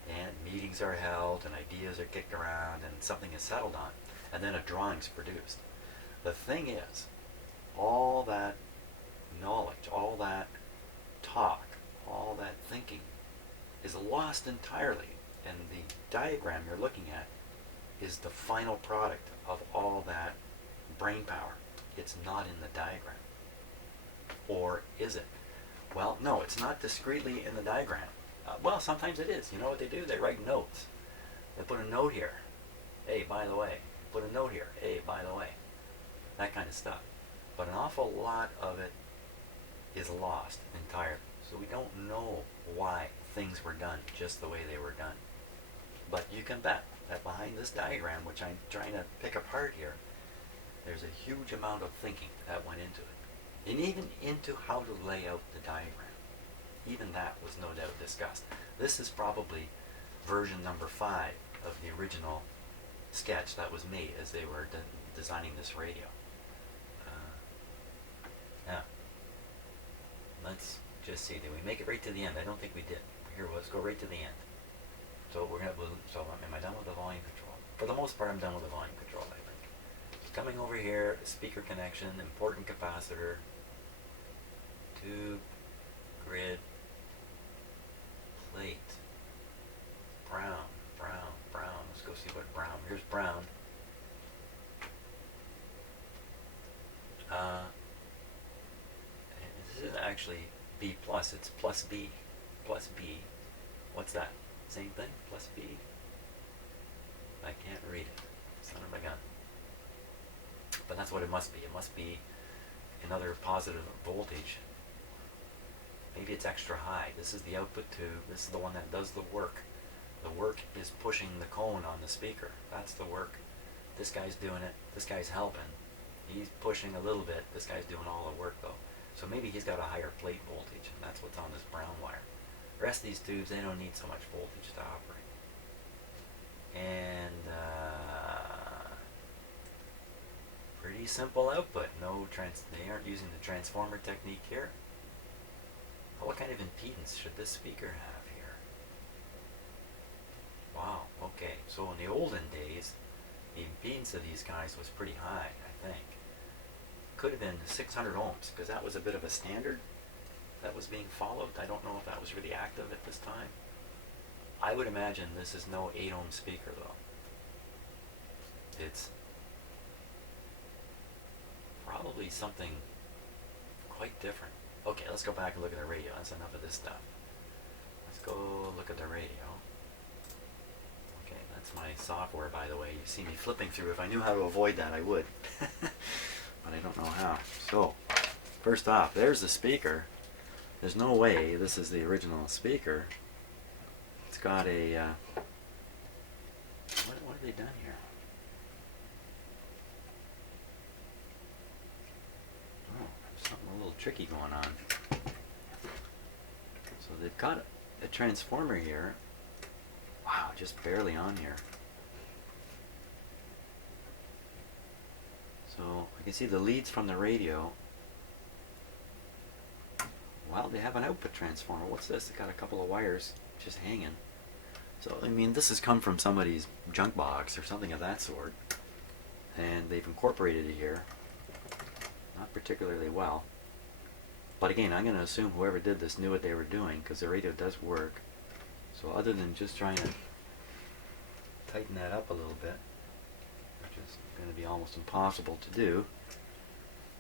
And meetings are held and ideas are kicked around and something is settled on. And then a drawing's produced. The thing is, all that knowledge, all that talk, all that thinking is lost entirely. And the diagram you're looking at is the final product of all that brain power. It's not in the diagram. Or is it? Well, no, it's not discretely in the diagram. Well, sometimes it is. You know what they do? They write notes. They put a note here. Hey, by the way. Put a note here. Hey, by the way. That kind of stuff. But an awful lot of it is lost entirely. So we don't know why things were done just the way they were done. But you can bet that behind this diagram, which I'm trying to pick apart here, there's a huge amount of thinking that went into it. And even into how to lay out the diagram. Even that was no doubt discussed. This is probably version number 5 of the original sketch that was made as they were designing this radio. Now, let's just see. Did we make it right to the end? I don't think we did. Here, let's go right to the end. So we're gonna. So am I done with the volume control? For the most part, I'm done with the volume control, I think. So coming over here, speaker connection, important capacitor, tube, grid, plate, brown, brown, brown. Let's go see what brown. Here's brown. This isn't actually B plus, it's plus B. Plus B. What's that? Same thing? Plus B? I can't read it. Son of a gun. But that's what it must be. It must be another positive voltage. Maybe it's extra high. This is the output tube. This is the one that does the work. The work is pushing the cone on the speaker. That's the work. This guy's doing it. This guy's helping. He's pushing a little bit. This guy's doing all the work though. So maybe he's got a higher plate voltage, and that's what's on this brown wire. The rest of these tubes, they don't need so much voltage to operate. And pretty simple output. They aren't using the transformer technique here. What kind of impedance should this speaker have here? Wow, okay. So in the olden days, the impedance of these guys was pretty high, I think. Could have been 600 ohms, because that was a bit of a standard that was being followed. I don't know if that was really active at this time. I would imagine this is no 8 ohm speaker though. It's probably something quite different. Okay, let's go back and look at the radio. That's enough of this stuff. Let's go look at the radio. Okay, that's my software, by the way. You see me flipping through. If I knew how to avoid that, I would. But I don't know how. So, first off, there's the speaker. There's no way this is the original speaker. It's got a... what have they done here? Oh, there's something a little tricky going on. So they've got a transformer here. Wow, just barely on here. So I can see the leads from the radio. Well, they have an output transformer. What's this? They got a couple of wires just hanging. So, I mean, this has come from somebody's junk box or something of that sort. And they've incorporated it here. Not particularly well. But again, I'm going to assume whoever did this knew what they were doing, because the radio does work. So other than just trying to tighten that up a little bit, which is going to be almost impossible to do.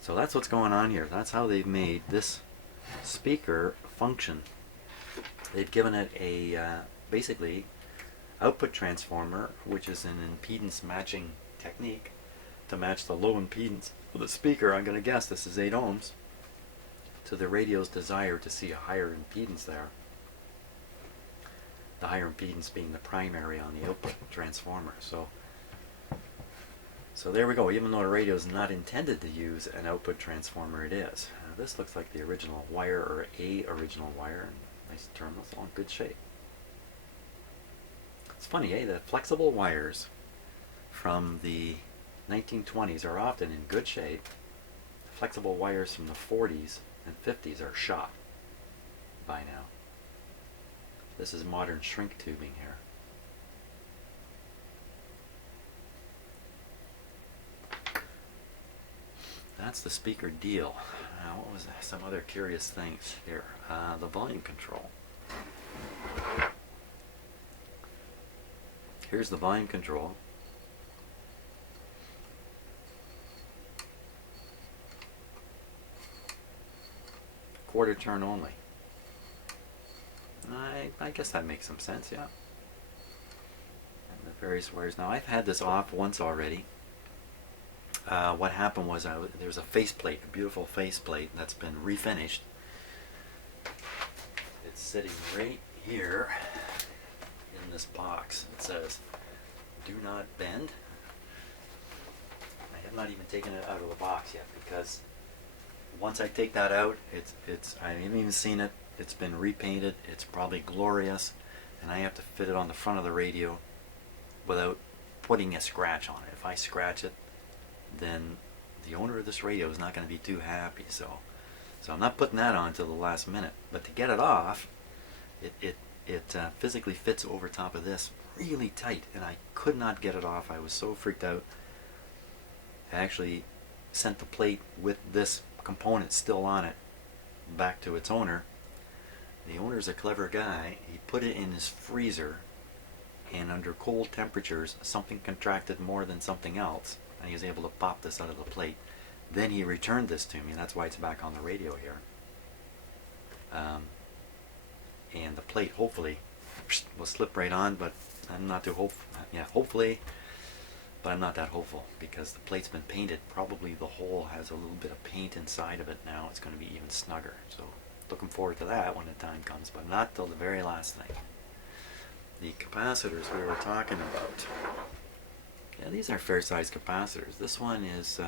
So that's what's going on here. That's how they've made this speaker function. They've given it a basically output transformer, which is an impedance matching technique to match the low impedance of the speaker. I'm going to guess this is 8 ohms to the radio's desire to see a higher impedance there. The higher impedance being the primary on the output transformer. So there we go. Even though the radio is not intended to use an output transformer, it is. This looks like the original wire, or a original wire. Nice terminals, all in good shape. It's funny, the flexible wires from the 1920s are often in good shape. The flexible wires from the 40s and 50s are shot by now. This is modern shrink tubing here. That's the speaker deal. What was some other curious things here? The volume control. Here's the volume control. Quarter turn only. I guess that makes some sense, yeah. And the various wires. Now I've had this off once already. What happened was there was a faceplate, a beautiful faceplate that's been refinished. It's sitting right here in this box. It says, "Do not bend." I have not even taken it out of the box yet, because once I take that out, I haven't even seen it. It's been repainted. It's probably glorious, and I have to fit it on the front of the radio without putting a scratch on it. If I scratch it, then the owner of this radio is not going to be too happy. So I'm not putting that on until the last minute. But to get it off, it physically fits over top of this really tight, and I could not get it off. I was so freaked out. I actually sent the plate with this component still on it back to its owner. The owner's a clever guy. He put it in his freezer, and under cold temperatures something contracted more than something else, and he was able to pop this out of the plate. Then he returned this to me, and that's why it's back on the radio here. And the plate hopefully will slip right on, but I'm not too hopeful. Yeah, hopefully, but I'm not that hopeful, because the plate's been painted. Probably the hole has a little bit of paint inside of it now. It's going to be even snugger. So looking forward to that when the time comes, but not till the very last thing. The capacitors we were talking about. Yeah, these are fair-sized capacitors. This one is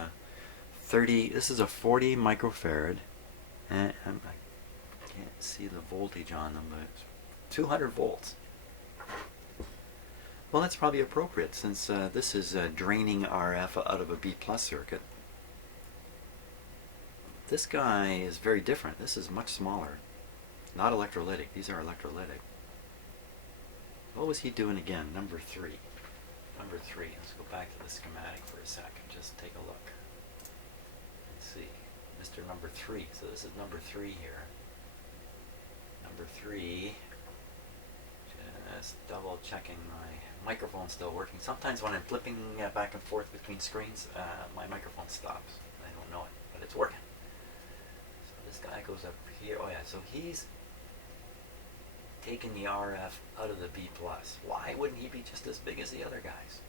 30. This is a 40 microfarad, and I can't see the voltage on them, but it's 200 volts. Well, that's probably appropriate, since this is draining RF out of a B+ circuit. This guy is very different. This is much smaller. Not electrolytic. These are electrolytic. What was he doing again? Number 3. Number 3. Let's go back to the schematic for a second. Just take a look. Let's see. Mr. Number 3. So this is number 3 here. Number 3. Just double checking my microphone's still working. Sometimes when I'm flipping back and forth between screens, my microphone stops. I don't know it, but it's working. So this guy goes up here. Oh yeah, so he's taking the RF out of the B+. Why wouldn't he be just as big as the other guys?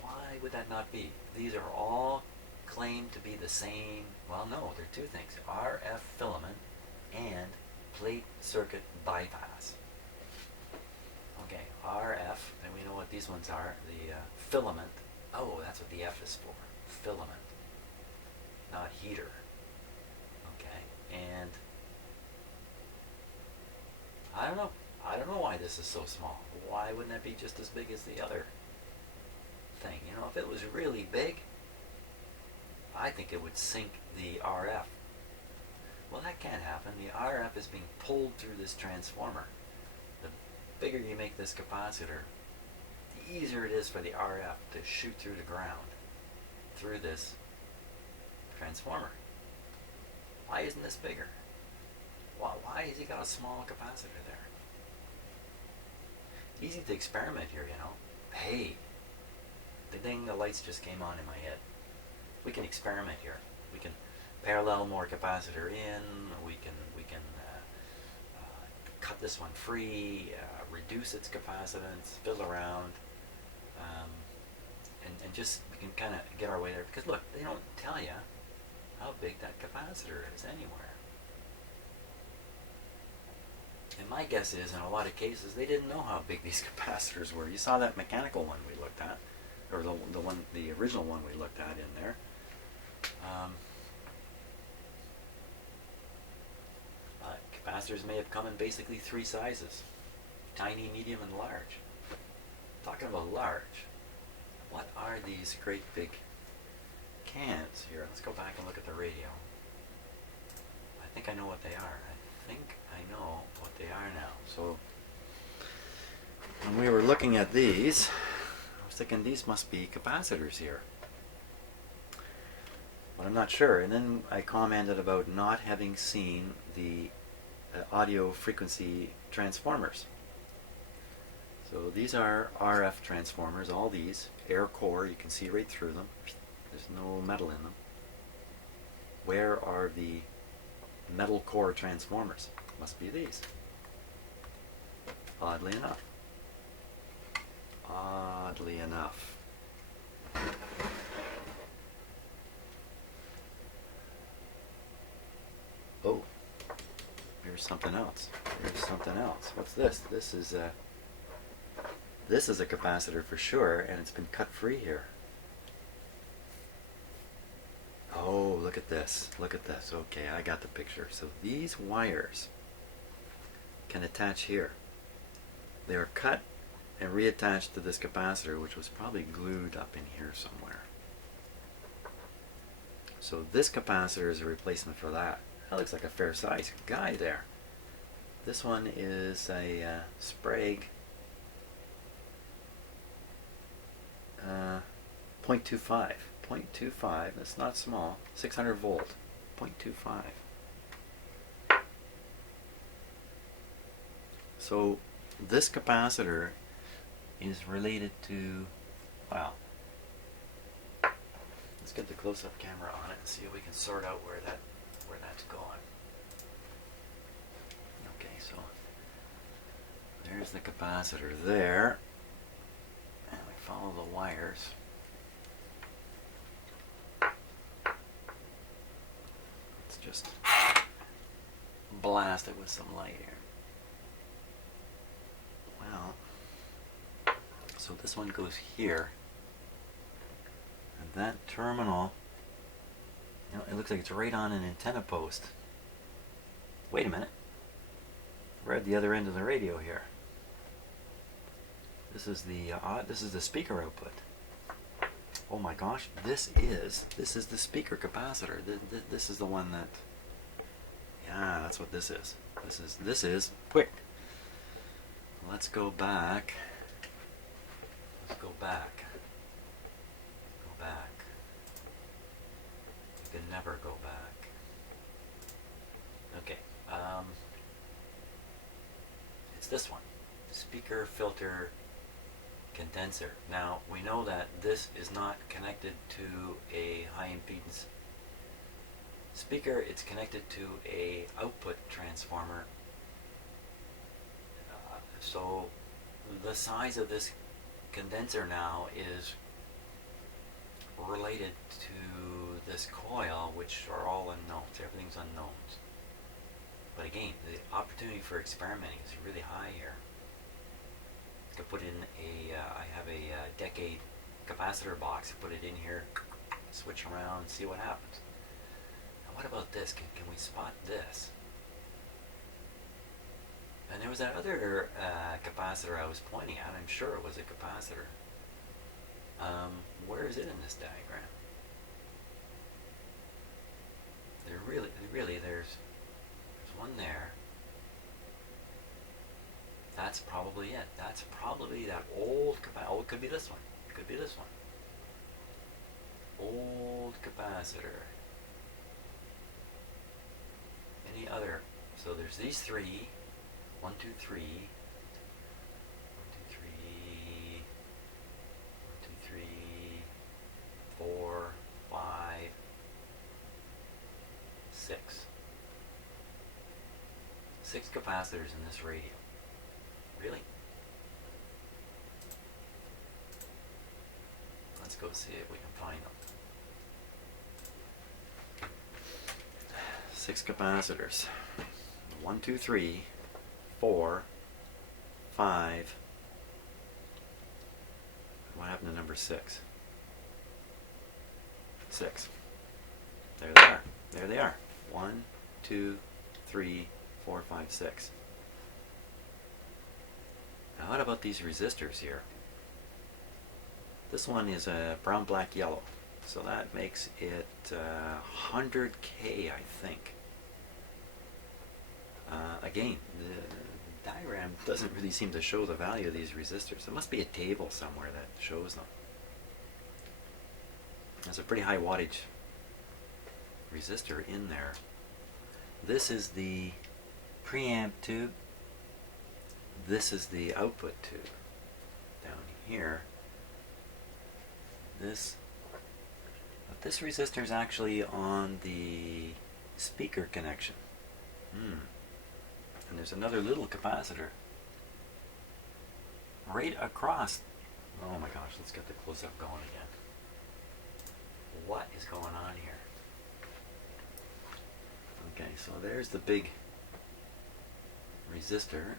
Why would that not be? These are all claimed to be the same. Well, no, they're two things: RF filament and plate circuit bypass. Okay, RF, and we know what these ones are. The filament. Oh, that's what the F is for. Filament, not heater. Okay, and I don't know. I don't know why this is so small. Why wouldn't it be just as big as the other thing? You know, if it was really big, I think it would sink the RF. Well, that can't happen. The RF is being pulled through this transformer. The bigger you make this capacitor, the easier it is for the RF to shoot through the ground, through this transformer. Why isn't this bigger? Why has he got a small capacitor there? Easy to experiment here, you know. Hey, the lights just came on in my head. We can experiment here. We can parallel more capacitor in. We can cut this one free, reduce its capacitance, fiddle around, and just we can kind of get our way there. Because look, they don't tell you how big that capacitor is anywhere. And my guess is, in a lot of cases, they didn't know how big these capacitors were. You saw that mechanical one we looked at, or the original one we looked at in there. Capacitors may have come in basically 3 sizes: tiny, medium, and large. Talking about large, what are these great big cans here? Let's go back and look at the radio. I think I know what they are. I think I know what they are now. So when we were looking at these, I was thinking these must be capacitors here, but I'm not sure. And then I commented about not having seen the audio frequency transformers. So these are RF transformers, all these, air core, you can see right through them. There's no metal in them. Where are the metal core transformers? Must be these. Oddly enough. Oddly enough. Oh. Here's something else. Here's something else. What's this? This is a capacitor for sure, and it's been cut free here. Oh, look at this. Look at this. Okay, I got the picture. So these wires can attach here. They are cut and reattached to this capacitor, which was probably glued up in here somewhere. So this capacitor is a replacement for that. That looks like a fair size guy there. This one is a Sprague 0.25. 0.25, that's not small. 600 volt, 0.25. So this capacitor is related to, wow. Let's get the close-up camera on it and see if we can sort out where that's going. Okay, so there's the capacitor there, and we follow the wires. Let's just blast it with some light here. Well, so this one goes here, and that terminal, you know, it looks like it's right on an antenna post. Wait a minute. We're at the other end of the radio here. This is the speaker output. Oh my gosh, this is the speaker capacitor. This is the one that, yeah, that's what this is. This is quick. Let's go back. Let's go back. Go back. You can never go back. Okay. It's this one. Speaker filter condenser. Now we know that this is not connected to a high impedance speaker. It's connected to a output transformer. So the size of this condenser now is related to this coil, which are all unknowns. Everything's unknowns. But again, the opportunity for experimenting is really high here. I could put in I have a decade capacitor box, put it in here, switch around, and see what happens. Now what about this? Can we spot this? And there was that other capacitor I was pointing at. I'm sure it was a capacitor. Where is it in this diagram? There's one there. That's probably it. That's probably that old capacitor. Oh, it could be this one. It could be this one. Old capacitor. any other. So there's these three. 1, 2, 3. 1, 2, 3. 1, 2, 3. 4, 5, 6. 6 capacitors in this radio. Really? Let's go see if we can find them. 6 capacitors. 1, 2, 3, 4, 5. What happened to number 6? 6. There they are. There they are. 1, 2, 3, 4, 5, 6. Now what about these resistors here? This one is a brown, black, yellow. So that makes it 100K, I think. Again, the diagram doesn't really seem to show the value of these resistors. There must be a table somewhere that shows them. There's a pretty high wattage resistor in there. This is the preamp tube. This is the output tube. Down here, this resistor is actually on the speaker connection. And there's another little capacitor right across. Oh my gosh, let's get the close-up going again. What is going on here? Okay, so there's the big resistor.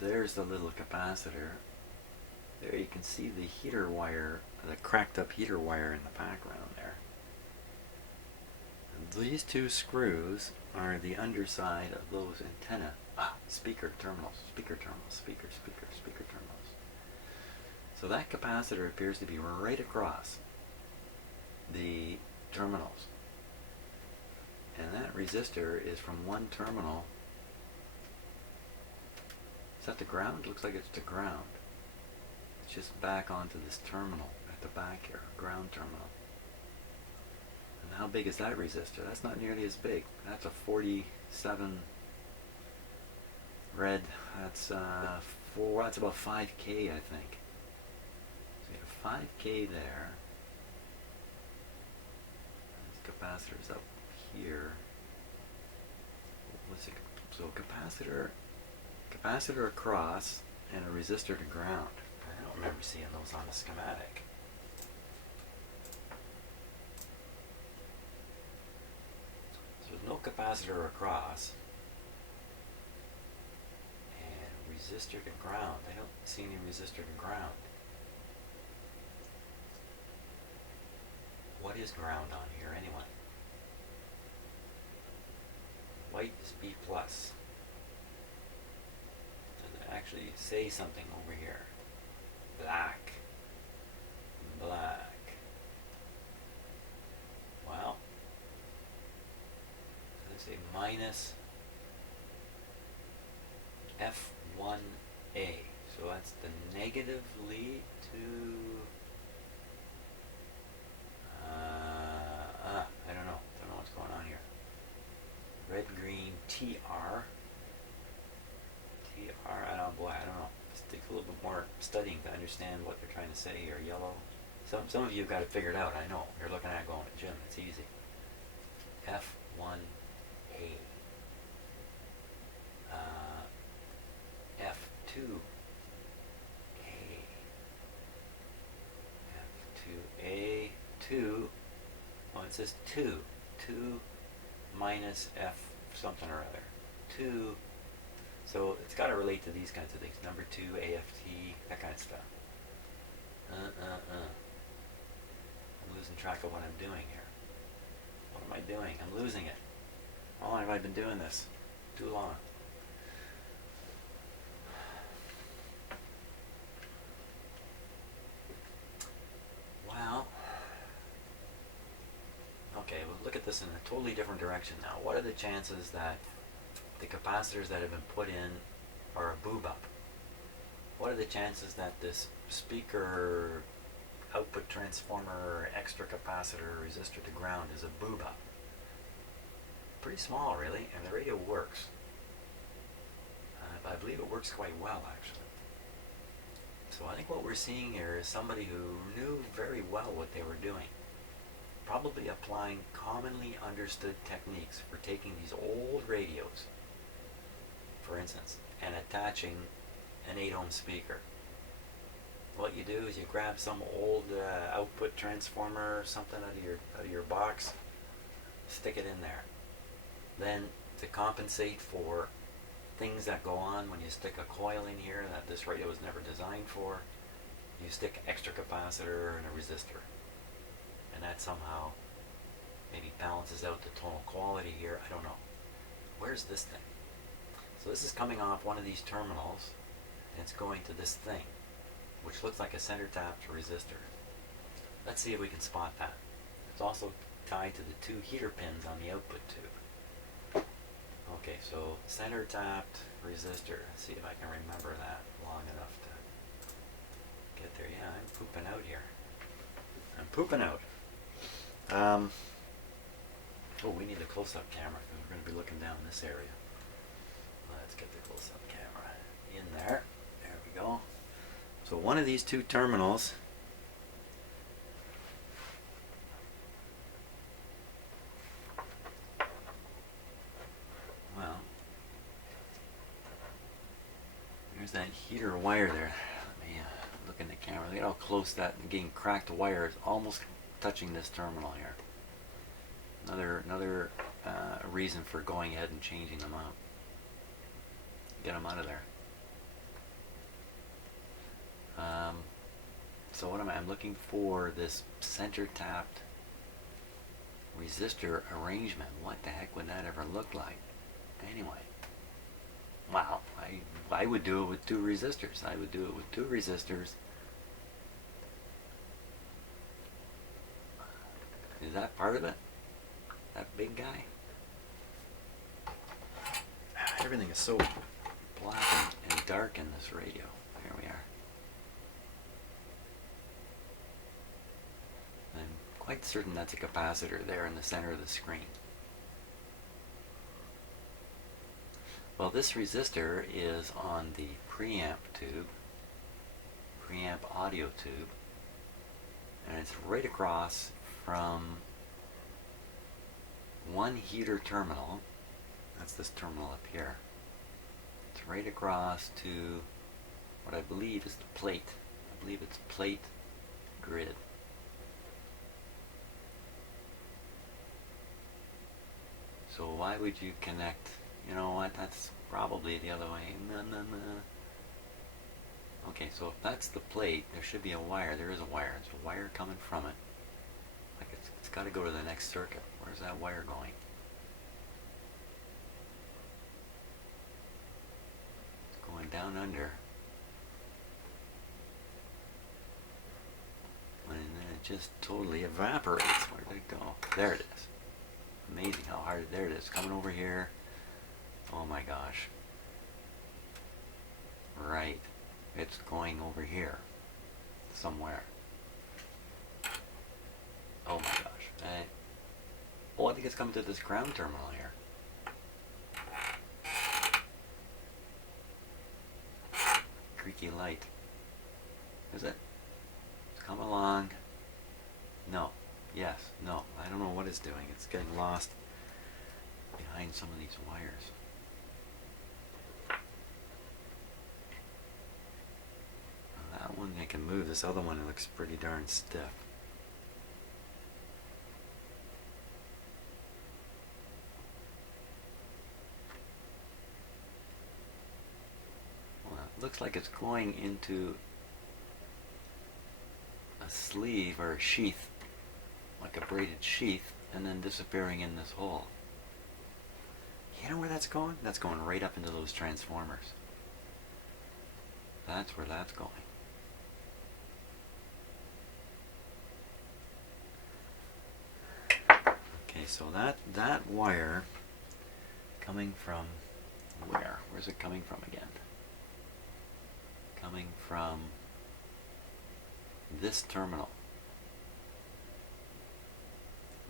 There's the little capacitor. There you can see the heater wire, the cracked up heater wire in the background there. And these two screws are the underside of those antenna. Speaker terminals. Speaker terminals. Speaker terminals. So that capacitor appears to be right across the terminals. And that resistor is from one terminal. Is that the ground? Looks like it's the ground. It's just back onto this terminal at the back here, ground terminal. And how big is that resistor? That's not nearly as big. That's a 47 red. That's that's about 5K, I think. So you have 5K there. This capacitor's up here. What's it? So capacitor across and a resistor to ground. I don't remember seeing those on the schematic. So there's no capacitor across and resistor to ground. I don't see any resistor to ground. What is ground on here anyway? White is B+. Does it actually say something over here? Black. Black. Well, does it say minus F1A? So that's the negative lead to I don't know. Don't know what's going on here. Red, green, TR. I don't know. It takes a little bit more studying to understand what they're trying to say here. Yellow. Some of you have got it figured out. I know. You're looking at it going, Jim, it's easy. F1A. F2A. F2A. 2. Oh, it says 2. 2 minus F something or other. 2. So it's got to relate to these kinds of things. Number 2, AFT, that kind of stuff. I'm losing track of what I'm doing here. What am I doing? I'm losing it. How long have I been doing this? Too long. Well, okay, we'll look at this in a totally different direction now. What are the chances that the capacitors that have been put in are a boob up? What are the chances that this speaker output transformer extra capacitor resistor to ground is a boob up? pretty small really, and the radio works. I believe it works quite well actually. So I think what we're seeing here is somebody who knew very well what they were doing, probably applying commonly understood techniques for taking these old radios, for instance, and attaching an 8-ohm speaker. What you do is you grab some old output transformer or something out of your box, stick it in there. Then to compensate for things that go on when you stick a coil in here that this radio was never designed for, you stick extra capacitor and a resistor. And that somehow maybe balances out the tonal quality here. I don't know. Where's this thing? So this is coming off one of these terminals, and it's going to this thing, which looks like a center tapped resistor. Let's see if we can spot that. It's also tied to the two heater pins on the output tube. Okay, so center tapped resistor. Let's see if I can remember that long enough to get there. Yeah, I'm pooping out here. I'm pooping out. Oh, we need a close-up camera. We're going to be looking down this area. Let's get the close-up camera in there. There we go. So one of these two terminals there's that heater wire there. Let me look in the camera. Look at how close that getting cracked wire is, almost touching this terminal here. Another reason for going ahead and changing them out. Get them out of there. So what I'm looking for this center tapped resistor arrangement. What the heck would that ever look like? Anyway. Wow, I would do it with two resistors. I would do it with two resistors. Is that part of it? That big guy? Everything is so black and dark in this radio. Here we are. I'm quite certain that's a capacitor there in the center of the screen. Well, this resistor is on the preamp tube, preamp audio tube, and it's right across from one heater terminal. That's this terminal up here. It's right across to what I believe is the plate. I believe it's plate grid. So why would you connect? You know what, that's probably the other way. Okay, so if that's the plate, there should be a wire. There is a wire. There's a wire coming from it. Like it's got to go to the next circuit. Where's that wire going? It's going down under. And then it just totally evaporates. Where did it go? There it is. Amazing how hard. There it is. Coming over here. Oh my gosh. Right. It's going over here. Somewhere. Oh my gosh. Oh, I think it's coming to this ground terminal here. Creaky light. Is it? It's come along. No. Yes. No. I don't know what it's doing. It's getting lost behind some of these wires. That one I can move. This other one looks pretty darn stiff. Well, it looks like it's going into a sleeve or a sheath, like a braided sheath, and then disappearing in this hole. You know where that's going? That's going right up into those transformers. That's where that's going. Okay, so that wire coming from where? Where's it coming from again? Coming from this terminal.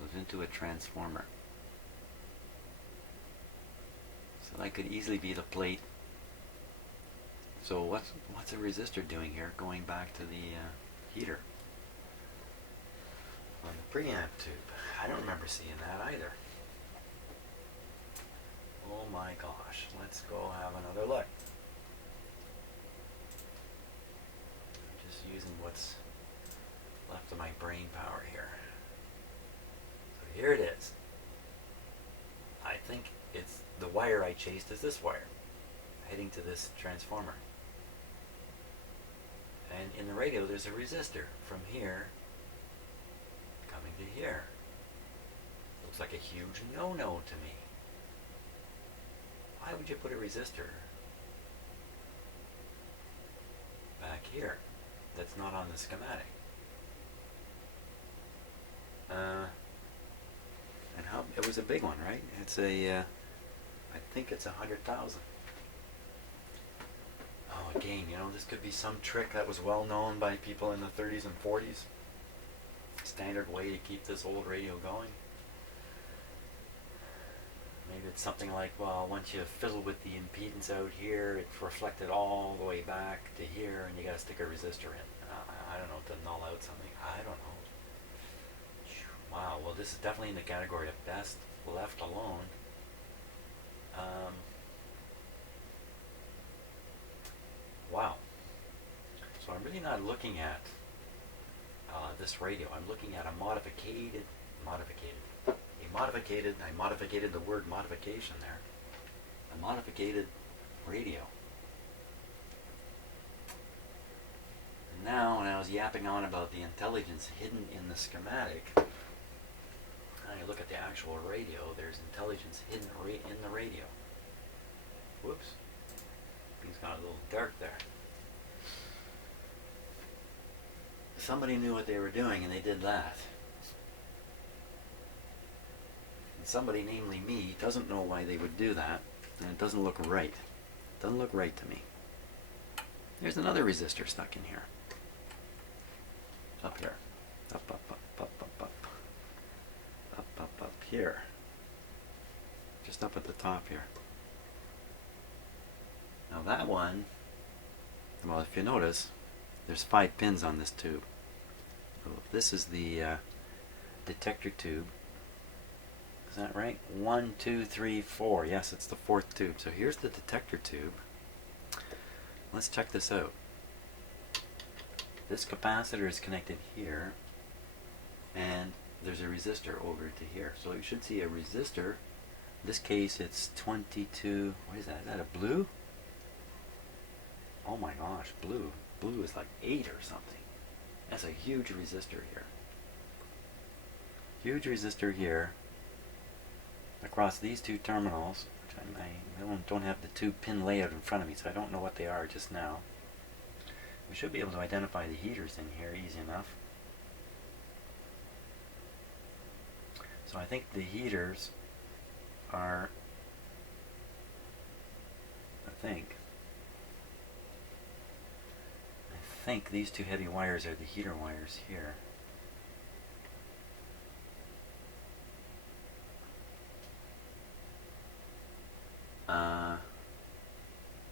Goes into a transformer. So that could easily be the plate. So what's a resistor doing here, going back to the heater? On the preamp tube. I don't remember seeing that either. Oh my gosh, let's go have another look. I'm just using what's left of my brain power here. So here it is. I think it's the wire I chased is this wire, heading to this transformer. And in the radio there's a resistor from here coming to here. Looks like a huge no-no to me. Why would you put a resistor back here that's not on the schematic? And how, it was a big one, right? It's a, I think it's 100,000. Oh, again, you know, this could be some trick that was well known by people in the 30s and 40s. Standard way to keep this old radio going. Maybe it's something like, well, once you fiddle with the impedance out here, it's reflected all the way back to here, and you got to stick a resistor in. I don't know, to null out something. I don't know. Wow, well, this is definitely in the category of best left alone. Wow. So I'm really not looking at this radio. I'm looking at a I modificated the word modification there. A modificated radio. And now, when I was yapping on about the intelligence hidden in the schematic, and I look at the actual radio, there's intelligence hidden in the radio. Whoops. Things got a little dark there. Somebody knew what they were doing and they did that. And somebody, namely me, doesn't know why they would do that, and it doesn't look right. It doesn't look right to me. There's another resistor stuck in here. Up here. Up, up, up, up, up, up. Up, up, up here. Just up at the top here. Now that one, well, if you notice, there's 5 pins on this tube. So this is the detector tube. Is that right? 1, 2, 3, 4. Yes, it's the 4th tube. So here's the detector tube. Let's check this out. This capacitor is connected here, and there's a resistor over to here. So you should see a resistor. In this case, it's 22. What is that? Is that a blue? Oh my gosh, blue. Blue is like 8 or something. That's a huge resistor here. Huge resistor here. Across these 2 terminals, which I don't have the 2 pin layout in front of me, so I don't know what they are just now. We should be able to identify the heaters in here easy enough. So I think the heaters are, I think these 2 heavy wires are the heater wires here.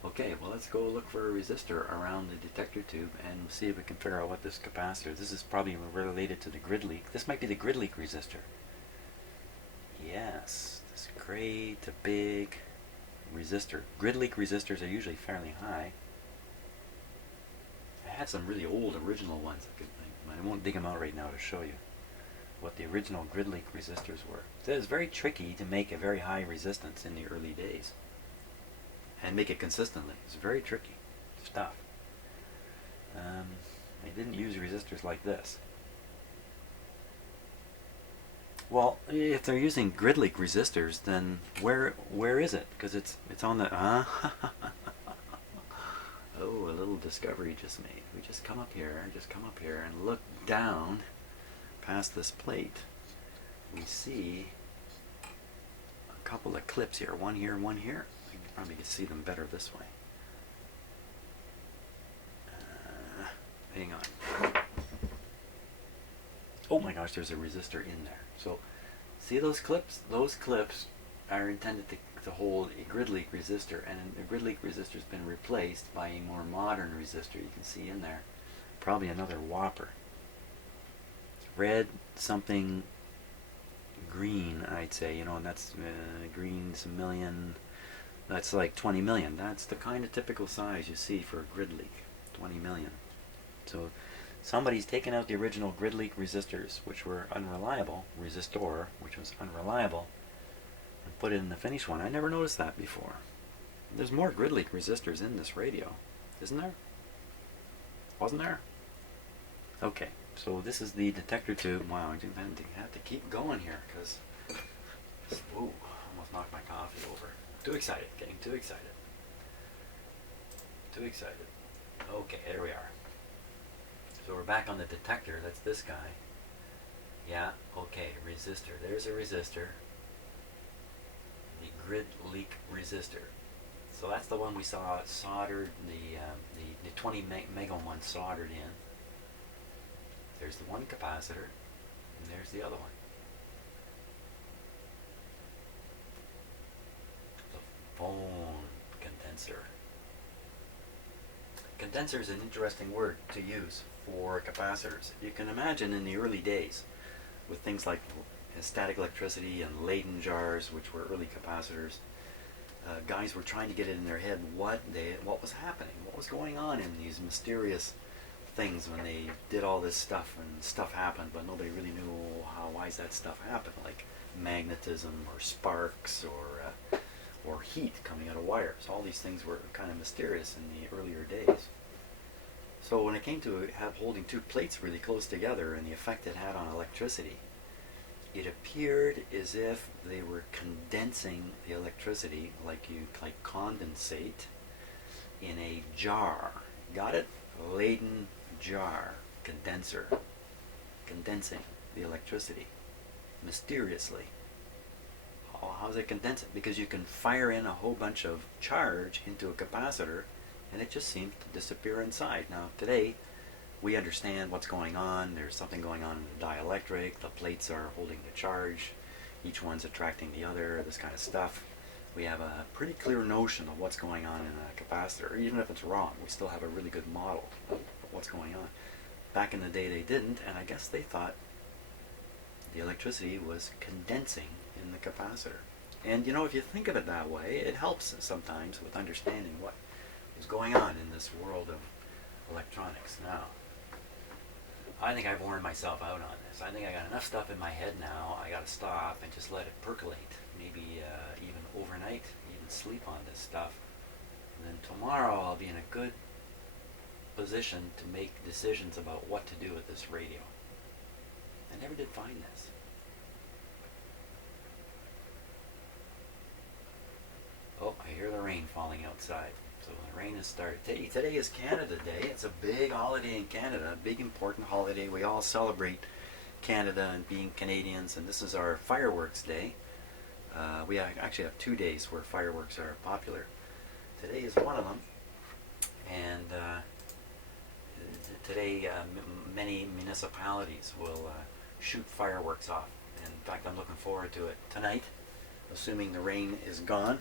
Okay, well, let's go look for a resistor around the detector tube and see if we can figure out what this capacitor. This is probably related to the grid leak. This might be the grid leak resistor. Yes, this great big resistor. Grid leak resistors are usually fairly high. I had some really old original ones. I won't dig them out right now to show you what the original grid leak resistors were. So it was very tricky to make a very high resistance in the early days and make it consistently. It's very tricky stuff. They didn't use resistors like this. Well, if they're using grid leak resistors, then where is it? Because it's on the oh, a little discovery just made. We just come up here and look down past this plate. We see a couple of clips here, one here, one here. You probably can see them better this way. Hang on. Oh my gosh, there's a resistor in there. So, see those clips? Those clips are intended to to hold a grid leak resistor, and the grid leak resistor has been replaced by a more modern resistor. You can see in there, probably another Whopper. Red something green, I'd say, you know, and that's green's a million. That's like 20 million. That's the kind of typical size you see for a grid leak, 20 million. So somebody's taken out the original grid leak resistors, which were unreliable, resistor, which was unreliable, and put it in the finished one. I never noticed that before. There's more grid leak resistors in this radio, isn't there? Wasn't there? Okay, so this is the detector tube. Wow, I have to keep going here because, ooh, almost knocked my coffee over. Too excited, getting too excited. Too excited. Okay, there we are. So we're back on the detector. That's this guy. Yeah, okay, resistor. There's a resistor. The grid leak resistor. So that's the one we saw soldered, the 20 mega one soldered in. There's the one capacitor, and there's the other one. The phone condenser. Condenser is an interesting word to use for capacitors. You can imagine in the early days with things like static electricity and Leyden jars, which were early capacitors, guys were trying to get it in their head what was happening, what was going on in these mysterious things when they did all this stuff, and stuff happened, but nobody really knew why is that stuff happened, like magnetism or sparks or heat coming out of wires. All these things were kind of mysterious in the earlier days. So when it came to holding two plates really close together and the effect it had on electricity, it appeared as if they were condensing the electricity like condensate in a jar. Got it? Leyden jar. Condenser. Condensing the electricity mysteriously. How does it condense it? Because you can fire in a whole bunch of charge into a capacitor and it just seems to disappear inside. Now today we understand what's going on. There's something going on in the dielectric. The plates are holding the charge. Each one's attracting the other, this kind of stuff. We have a pretty clear notion of what's going on in a capacitor. Even if it's wrong, we still have a really good model of what's going on. Back in the day they didn't, and I guess they thought the electricity was condensing in the capacitor. And you know, if you think of it that way, it helps sometimes with understanding what is going on in this world of electronics. Now, I think I've worn myself out on this. I think I got enough stuff in my head now. I got to stop and just let it percolate. Maybe even overnight, even sleep on this stuff. And then tomorrow I'll be in a good position to make decisions about what to do with this radio. I never did find this. Oh, I hear the rain falling outside. So the rain has started. Today is Canada Day. It's a big holiday in Canada, a big important holiday. We all celebrate Canada and being Canadians, and this is our fireworks day. We actually have 2 days where fireworks are popular. Today is one of them, and today many municipalities will shoot fireworks off. In fact, I'm looking forward to it tonight, assuming the rain is gone,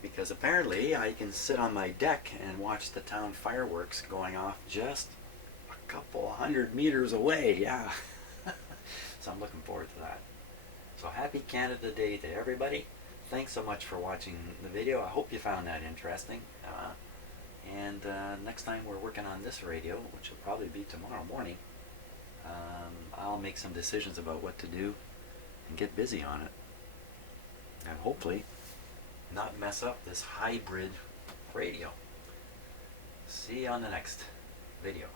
because apparently I can sit on my deck and watch the town fireworks going off just a couple 100 meters away. Yeah. So I'm looking forward to that. So happy Canada Day to everybody. Thanks so much for watching the video. I hope you found that interesting. And next time we're working on this radio, which will probably be tomorrow morning, I'll make some decisions about what to do and get busy on it. And hopefully not mess up this hybrid radio. See you on the next video.